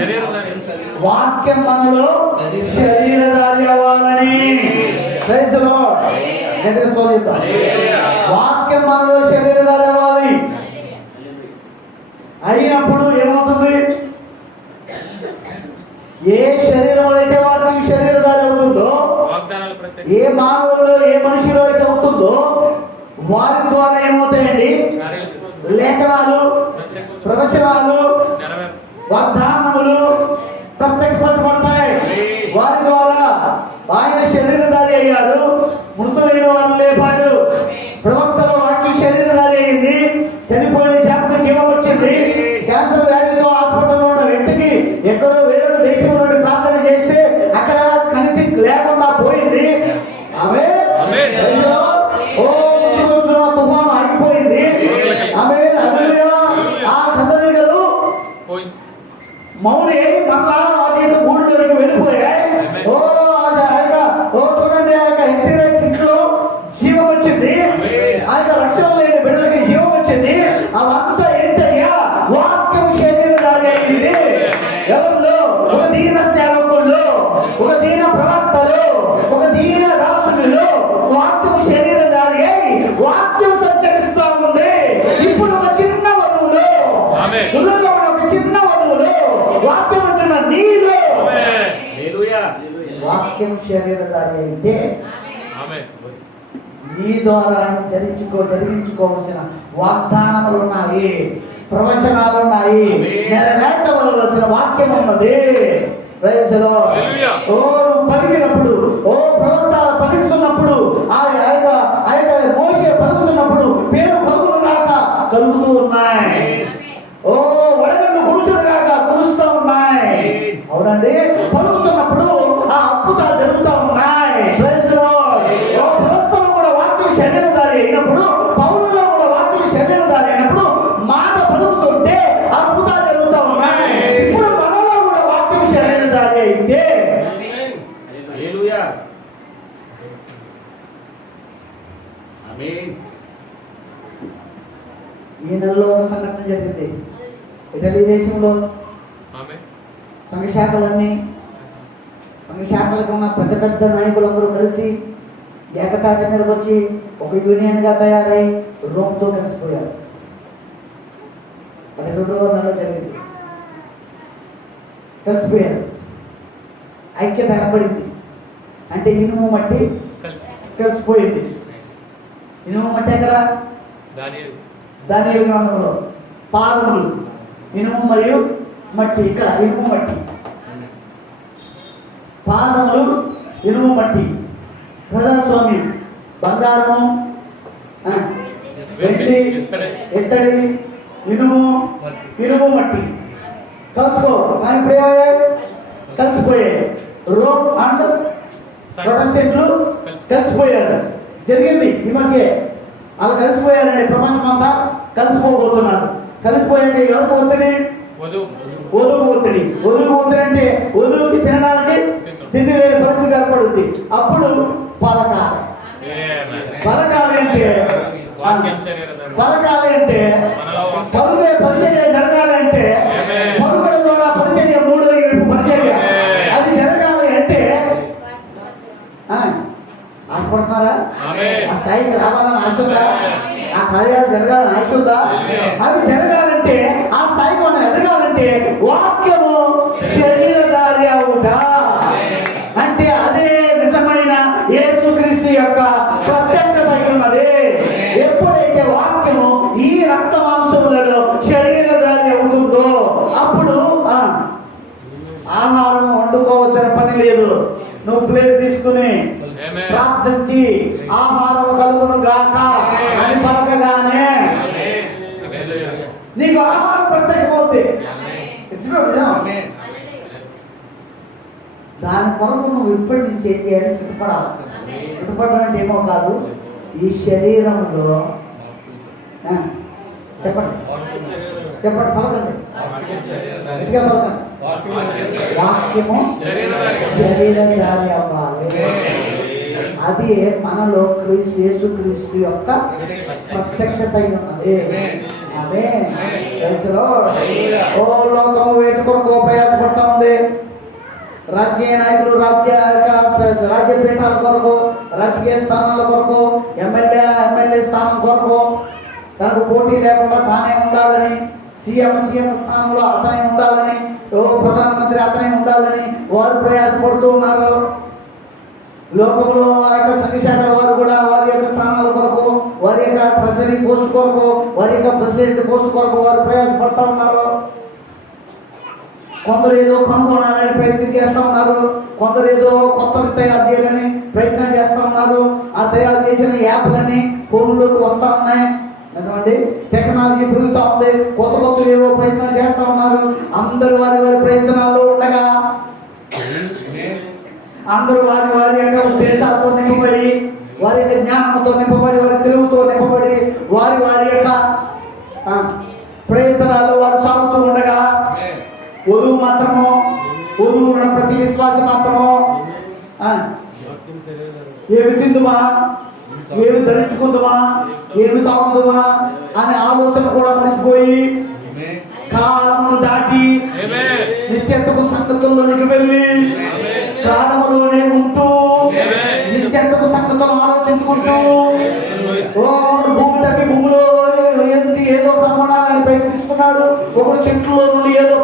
వాక్యం మనలో శరీరధారి అవ్వాలని. Praise the lord. వాక్యం మనలో శరీరధారి అవ్వాలి. అయినప్పుడు ఏమవుతుంది? ఏ శరీరం అయితే వారికి శరీరధారి అవుతుందో, ఏ మానవుల్లో ఏ మనిషిలో అయితే అవుతుందో, వారి ద్వారా ఏమవుతాయండి? లేఖనాలు, ప్రవచనాలు, వాగ్దానములు ప్రత్యక్షపరచబడతాయి. వారి ద్వారా ఆయన శరీరధారి అయ్యాడు, మృతులైన వారు లేపాడు. ప్రవక్తలో వాక్యం శరీరధారి అయింది, చనిపోయిన శాపకు జీవం వచ్చింది. క్యాన్సర్ వ్యాధితో హాస్పిటల్లో ఉన్న వ్యక్తికి ఎక్కడో వేరే దేశంలో ప్రార్థన చేస్తే అక్కడ కణితి లేకుండా పోయింది. ఆమె తుఫాను ఆగిపోయింది. ఆమె ఆ కథలు మౌని మళ్ళా వాటి గూళ్ళలోకి వెళ్ళిపోయాయి. చూడండి, ఆ యొక్క ఇంట్లో జీవం వచ్చింది, ఆ యొక్క రక్షణ లేని బిడ్డలకి జీవం వచ్చింది. అవంతా ఏంటయ్యా? వాక్యం శరీరధారి అయింది. ఎవరిలో? ఒక దీన సేవకుల్లో, ఒక దీన ప్రవక్తలు, ఒక దీన దాసునిలో వాక్యం శరీరధారి అయి వాక్యం సంచరిస్తా ఉంది. ఇప్పుడు ఒక చిన్న వధువులో, ఒక చిన్న వధువులో వాక్యం అంటున్న నీలో వాక్యం శరీరధారి అయితే నీ ద్వారా జరిగించుకోవలసిన వాగ్దానములు ఉన్నాయి, ప్రవచనాలు ఉన్నాయి, నెరవేర్చవలసిన వాక్యం ఉన్నది. Praise the lord. ఓ నువ్వు పలికినప్పుడు, ఓ ప్రవక్త పలుకుతున్నప్పుడు, ఆ యొక్క మోషే పలుకుతున్నప్పుడు పేరు కలుగుతూ ఉన్నాయి. ఓ వడగళ్ళు కురుచులుగాక కురుస్తూ ఉన్నాయి. అవునండి, పలుకుతున్నప్పుడు ఆ అద్భుతాలు జరుగుతూ ఉన్నాయి. Praise the lord. ఓ ప్రవక్తలు కూడా వాక్యం శరీరధారి అయినప్పుడు, పౌలులో కూడా వాక్యం శరీరధారి అయినప్పుడు మాట పలుకుతుంటే అద్భుతాలు జరుగుతూ ఉన్నాయి. ఇప్పుడు మనలో కూడా వాక్యం శరీరధారి అయితే ఈ నెలలో ఒక సంఘటన జరిగింది. ఇటలీ దేశంలో సంఘశాఖలకు ఉన్న పెద్ద పెద్ద నాయకులందరూ కలిసి ఏకతాటి మీదకి వచ్చి ఒక యూనియన్గా తయారై రోమ్తో కలిసిపోయారు. అది ఫిబ్రవరి నెలలో జరిగింది. కలిసిపోయారు, ఐక్యత కనపడింది. అంటే ఇనుము మట్టి కలిసిపోయింది. ఇనుము మట్టి ఎక్కడ? దానియేలు. దానియేలు గ్రంథంలో పాదములు ఇనుము మరియు మట్టి. ఇక్కడ ఇనుము మట్టి, పాదములు ఇనుము మట్టి. ప్రజాస్వామ్యం బంగారము, వెండి, ఇత్తడి, ఇనుము, ఇనుము మట్టి కలుసుకో. కానీ ఇప్పుడు ఏమయ్యాయి? కలిసిపోయాయి. రోమ్ అండ్ ప్రొటెస్టెంట్లు కలిసిపోయారు. జరిగింది ఈ మధ్య. అలా కలిసిపోయారండి. ప్రపంచం అంతా కలిసిపోబోతున్నారు. కలిసిపోయాక ఎవరికి ఒత్తిడి? వధువుకు ఒత్తిడి. వధువుకు ఒత్తిడి అంటే వధువుకి తినడానికి తిండి లేని పరిస్థితి ఏర్పడుద్ది. అప్పుడు పలకాలి. పలకాలి అంటే పలుకే పరిచర్య జరగాలంటే పలుకుల ద్వారా పరిచర్య, మూడో వైపు పరిచర్య అది జరగాలి అంటే ఆశపడుతున్నారా? ఆ స్థాయికి రావాలని ఆశ ఉందా? ఆ కార్యాలు జరగాలని ఆశ ఉందా? అవి జరగాలంటే, ఆ స్థాయికి మనం ఎదగాలంటే వాక్యము శరీరధారి అవుట అంటే అదే నిజమైన యేసుక్రీస్తు యొక్క ప్రత్యక్షత ఉన్నది. ఎప్పుడైతే వాక్యము ఈ రక్త మాంసములలో శరీరధారి అవుతుందో అప్పుడు ఆహారం వండుకోవాల్సిన పని లేదు. నువ్వు ప్లేట్ తీసుకుని ప్రార్థించి ఆహారం కలుగును గాక అని పలకగానే నీకు ఆహారం ప్రత్యక్షమవుతుంది. దాని కొరకు నువ్వు ఇప్పటి నుంచి ఏం చేయాలి? సిద్ధపడాలి. సిద్ధపడడం అంటే ఏమో కాదు, ఈ శరీరంలో చెప్పండి చెప్పండి పలకండి, గట్టిగా పలకండి. వాక్యము శరీరధారి అవ్వాలి. అది మనలో యేసుక్రీస్తు యొక్క ప్రత్యక్షత ఉన్నది. ఓ లోకము వేటి కొరకు ప్రయాసపడతా ఉంది. రాజకీయ నాయకులు రాజ్య పీఠాల కొరకు, రాజకీయ స్థానాల కొరకు, ఎమ్మెల్యే స్థానం కొరకు తనకు పోటీ లేకుండా తానే ఉండాలని, సీఎం స్థానంలో అతనే ఉండాలని, ప్రధానమంత్రి అతనే ఉండాలని వారు ప్రయాసపడుతూ ఉన్నారు. లోకంలో ఆ యొక్క సంఘశాఖ వారు కూడా వారి యొక్క స్థానాల కొరకు, వారి యొక్క ట్రెజరీ పోస్ట్ కొరకు, వారి యొక్క ప్రెసిడెంట్ పోస్ట్ కొరకు వారు ప్రయాసపడతా ఉన్నారు. కొందరు ఏదో కనుగొనాలని ప్రయత్నం చేస్తూ ఉన్నారు. కొందరు ఏదో కొత్తది తయారు చేయాలని ప్రయత్నం చేస్తూ ఉన్నారు. ఆ తయారు చేసిన యాప్లని ఫోన్లోకి వస్తూ ఉన్నాయి. నిజమండి, టెక్నాలజీ పెరుగుతూ ఉంది. కొత్త ఏవో ప్రయత్నాలు చేస్తూ ఉన్నారు. అందరూ వారి ప్రయత్నాల్లో ఉండగా అందరూ వారి యొక్క ఉద్దేశాలతో నింపబడి, వారి యొక్క జ్ఞానంతో నింపబడి, వారి తెలుగుతో నింపబడి, వారి యొక్క ప్రయత్నాల్లో వారు సాగుతూ ఉండగా వధువు ఉన్న ప్రతి విశ్వాసి మాత్రము ఏమి తిందుమా, ఏమి ధరించుకుందామా, ఏమి తాగుదామా అనే ఆలోచన కూడా మర్చిపోయి కాలమును దాటి నిత్యత్వపు సంగతుల్లోనికి వెళ్ళి కాలములోనే ఉంటూ నిత్యత్వపు సంగతులను ఆలోచించుకుంటూ భూమి తప్పి భూమిలో ఏదో కనుగొనాలని ప్రయత్నిస్తున్నాడు. ఒకడు చెట్లలో నుండి ఏదో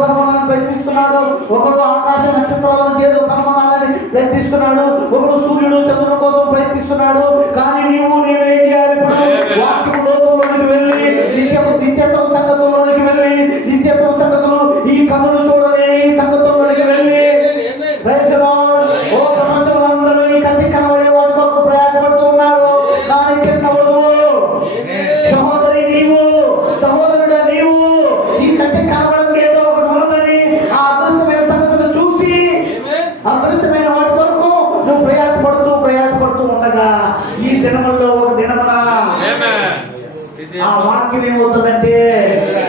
కనుగొనాలని ప్రయత్నిస్తున్నాడు. ఒకడు ఆకాశ నక్షత్రాల నుంచి ఏదో కనుగొనాలని ప్రయత్నిస్తున్నాడు. ఒకడు సూర్యుడు చంద్రుడు కోసం ప్రయత్నిస్తున్నాడు. కానీ నేనేం చేయాలి? వాక్యము లోకంలోనికి వెళ్ళి నిత్యత్వ సంగతుల్లోనికి వెళ్ళి నిత్యత్వ సంగతులు ఈ కన్నులు చూడలేని ఈ సంగతుల్లోనికి వెళ్ళి ప్రపంచంలో అందరూ ఈ కంటికి కనబడే వాటి కొరకు ప్రయాసపడుతూ ఉన్నారు. కానీ చిన్నవాడు సహోదరుడు నీవు ఈ కంటికి కనబడదు ఏదో ఒకటి ఉన్నదని ఆ అదృశ్యమైన సంగతులను చూసి అదృశ్యమైన వాటి కొరకు నువ్వు ప్రయాసపడుతూ ఉండగా ఈ దినముల్లో ఒక దినమున ఆ వాక్యం ఏమవుతుందంటే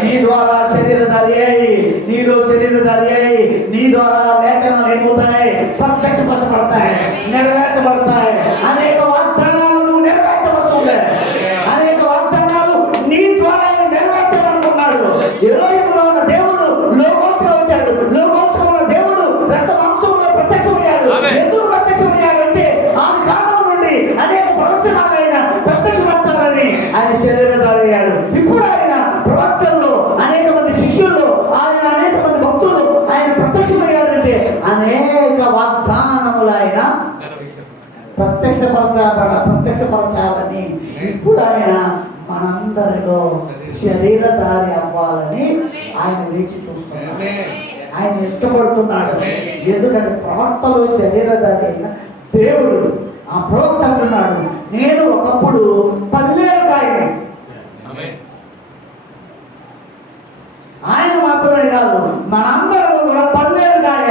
నీ ద్వారా శరీరధారి అయి, నీలో శరీరధారి అయి, నీ ద్వారా లేఖనాలు ఏమవుతాయి? ప్రత్యక్షపరచబడతాయి, నెరవేర్చబడతాయి. అనేక వాగ్దానాలు నువ్వు నెరవేర్చవలసిందే. అనేక వాగ్దానాలు నీ ద్వారా నెరవేర్చాలనుకున్నాడు. ఎలోహిములో ఉన్న దేవుడు లోకోస్గా వచ్చాడు. లోకోస్గా ఉన్న దేవుడు రక్త మాంసంలో ప్రత్యక్షమయ్యాడు. ఎందుకు ప్రత్యక్షమయ్యాడు అంటే ఆది కాలం నుండి అనేక ప్రవచనాలు ఆయన ప్రత్యక్షపరచాలని ఆయన శరీరధారి అయ్యాడు. ఇప్పుడు ఆయన ప్రవక్తల్లో అనేక మంది శిష్యులు, ఆయన అనేక మంది భక్తులు ఆయన ప్రత్యక్షమయ్యారంటే అనేక వాగ్దానములు ఆయన ప్రత్యక్షపరచ ప్రత్యక్షపరచాలని ఇప్పుడు ఆయన మనందరిలో శరీరధారి అవ్వాలని ఆయన వేచి చూస్తున్నాడు. ఆయన ఇష్టపడుతున్నాడు. ఎందుకంటే ప్రవక్తలో శరీరధారి అయిన దేవుడు ఆ ప్రవక్త అంటున్నాడు, నేను ఒకప్పుడు పల్లేరుకాయని. ఆయన మాత్రమే కాదు, మనందరిలో కూడా పల్లేరుకాయ.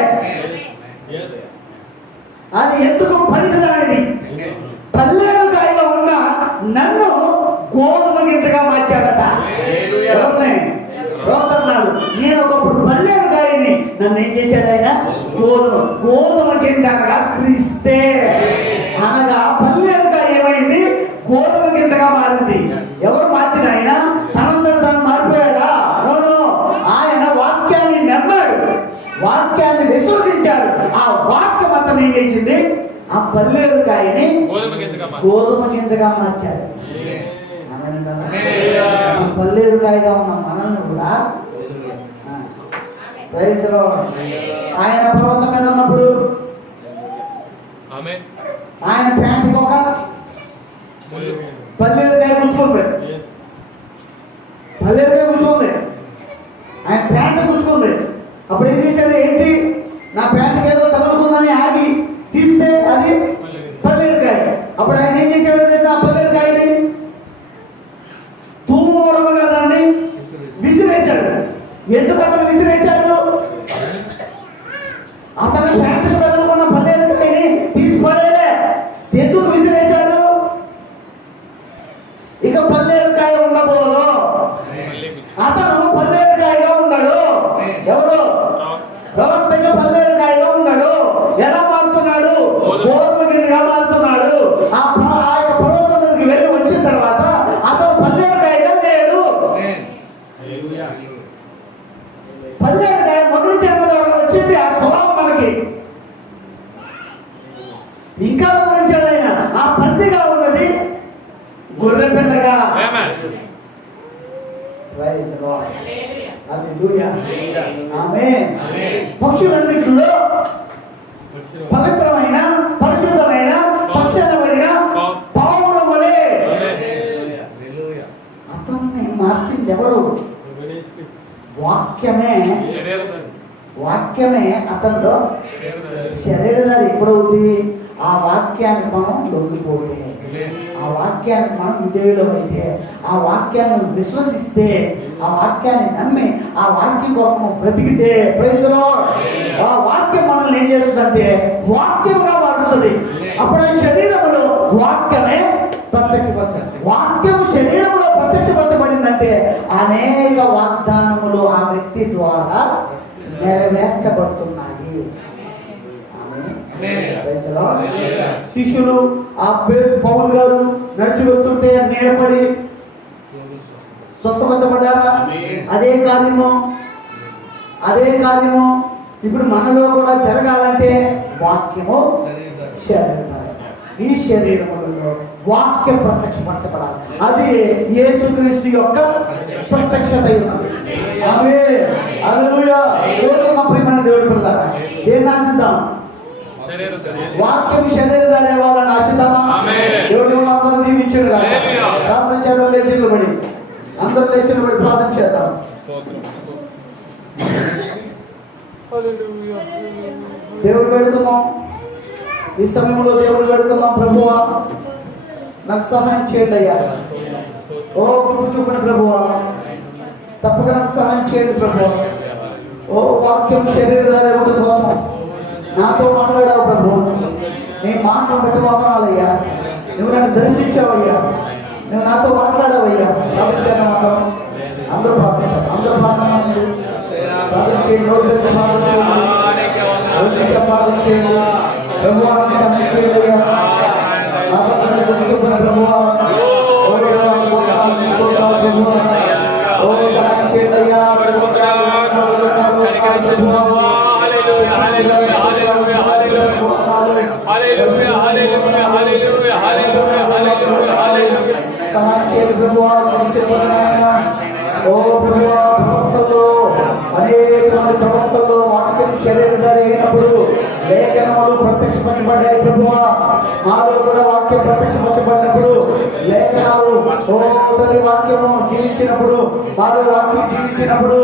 అది ఎందుకు పనికిరానిది? పల్లేరుకాయలో ఉన్న నన్ను గోధుమ గింజగా మార్చాడట. అన్నాడు, నేను ఒకప్పుడు పల్లేరుకాయని, నన్ను ఏం చేశాడు ఆయన? గోధుమ గింజ అనగా క్రీస్తే. అనగా పల్లేరుకాయ ఏమైంది? గోధుమ గింజగా మారింది. ఎవరు మార్చిన ఆయన? తనంతట తాను మారిపోయాడా? ఆయన వాక్యాన్ని నమ్మాడు, వాక్యాన్ని విశ్వసించాడు. ఆ వాక్యం అతను ఏం చేసింది? ఆ పల్లేరుకాయని గోధుమ గింజగా మార్చాడు. పల్లేరుకాయగా ఉన్న మనల్ని కూడా ఆయన పర్వతం మీద ఉన్నప్పుడు ఆయన ప్యాంటుకి ఒక పల్లేరుకాయ గుచ్చుకుంది. పల్లేరుకాయ గుచ్చుకుంది, ఆయన ప్యాంటు గుచ్చుకుంది. అప్పుడు ఏం చేశాడు? ఏంటి, నా ప్యాంటుకి ఏదో తగులుకుందని ఆగి తీస్తే అది పల్లేరుకాయ. అప్పుడు ఆయన ఏం చేశాడు తెలుసా? ఆ పల్లేరుకాయని దూరంగా దాన్ని విసిరేశాడు. ఎందుకు అతను విసిరేశాడు? అతను ప్యాంటుకు తగులుకున్న పల్లేరుకాయని తీసుకోలేదే. ఎందుకు విసిరేశాడు? ఇక పల్లేరుకాయ ఉండబోదు. అతను పల్లేరుకాయగా ఉన్నాడు. ఎవరు? ప్రవక్తగా పల్లేరుకాయగా ఉన్నాడు. ఎలా మారుతున్నాడు? గోధుమ గింజగా మారుతున్నాడు. ఆ యొక్క పర్వతం దగ్గరికి వెళ్ళి వచ్చిన తర్వాత అతను పల్లేరుకాయగా లేడు. పల్లేరుకాయ మొదటి జన్మ ద్వారా వచ్చింది ఆ స్వభావం మనకి. ఇంకా వివరించాడు ఆయన. ఆ పందిగా ఉన్నది గొర్రె పిల్లగా. పక్షులన్నింటిలో పవిత్రమైన పరిశుద్ధమైన పక్షమైన పావుల వలె అతన్ని మార్చింది ఎవరు? వాక్యమే. వాక్యమే అతనిలో శరీరధారి ఎప్పుడవుతుంది? ఆ వాక్యాన్ని మనం లొంగిపోతే, ఆ వాక్యాన్ని మనం విధేయులమైతే, ఆ వాక్యాన్ని విశ్వసిస్తే, ఆ వాక్యాన్ని నమ్మి ఆ వాక్యం కోసం బ్రతికితే, ప్రైజ్ లార్డ్, ఆ వాక్యం మనల్ని ఏం చేస్తుందంటే వాక్యముగా మారుస్తుంది. అప్పుడు ఆ శరీరంలో వాక్యమే ప్రత్యక్షపరచాలి. వాక్యం శరీరంలో ప్రత్యక్షపరచబడిందంటే అనేక వాగ్దానములు ఆ వ్యక్తి ద్వారా నెరవేర్చబడుతున్నాయి. శిష్యులు ఆ పేరు పౌలు గారు నడిచి వెళ్తుంటే నీడపడి స్వస్థపరచబడ్డారా? అదే కార్యము ఇప్పుడు మనలో కూడా జరగాలంటే వాక్యము శరీరం. ఈ శరీరములలో వాక్యం ప్రత్యక్షపరచబడాలి. అది యేసుక్రీస్తు యొక్క ప్రత్యక్షత. హల్లెలూయా. ప్రియమైన దేవుడి పిల్లలారా, దేన్ని ఆశిద్దాం? వాక్యం శరీరధారి వాళ్ళని ఆశిద్దామా? దేవుడి అందరూ దీవించాడు. ప్రార్థన చేయడం లేచిన పడి అందరూ లేచిన పడి ప్రార్థన చేద్దాం. దేవుడు పెడుతున్నాం ఈ సమయంలో. దేవుడు పెడుతున్నాం, ప్రభువా నాకు సహాయం చేయండి అయ్యా. ఓ కృప చూపండి ప్రభువా, తప్పక నాకు సహాయం చేయండి ప్రభువా. ఓ వాక్యం శరీరధారి అవ్వడం కోసం నాతో మాట్లాడావు ప్రభు. నీ మాటను బట్టి వందనాలయ్యా. నువ్వు నన్ను దర్శించావయ్యా, నువ్వు నాతో మాట్లాడావయ్యా. ప్రార్థించాను మాత్రం అందరూ ప్రార్థించారు. అందరూ ప్రార్థించండి. నోరు తెరిచి ప్రార్థన చేయండి. ప్రభువా నాకు సహాయం చేయండి అయ్యా. నా పట్ల చెప్పిన ప్రభువా, ఓ సహాయం చేయండి అయ్యా. సహాయం చేయండి ప్రభువా. ఓ ప్రభువా, ప్రవక్తలు అనేక మంది ప్రవక్తలు వాక్యం శరీరధారి అయినప్పుడు లేఖనములు ప్రత్యక్షపరచబడ్డాయి ప్రభువా. మాలో కూడా వాక్యం బయలుపరచబడినప్పుడు లేఖనాలు ఓ తల్లి వాక్యము జీవించినప్పుడు వారు వాక్యం జీవించినప్పుడు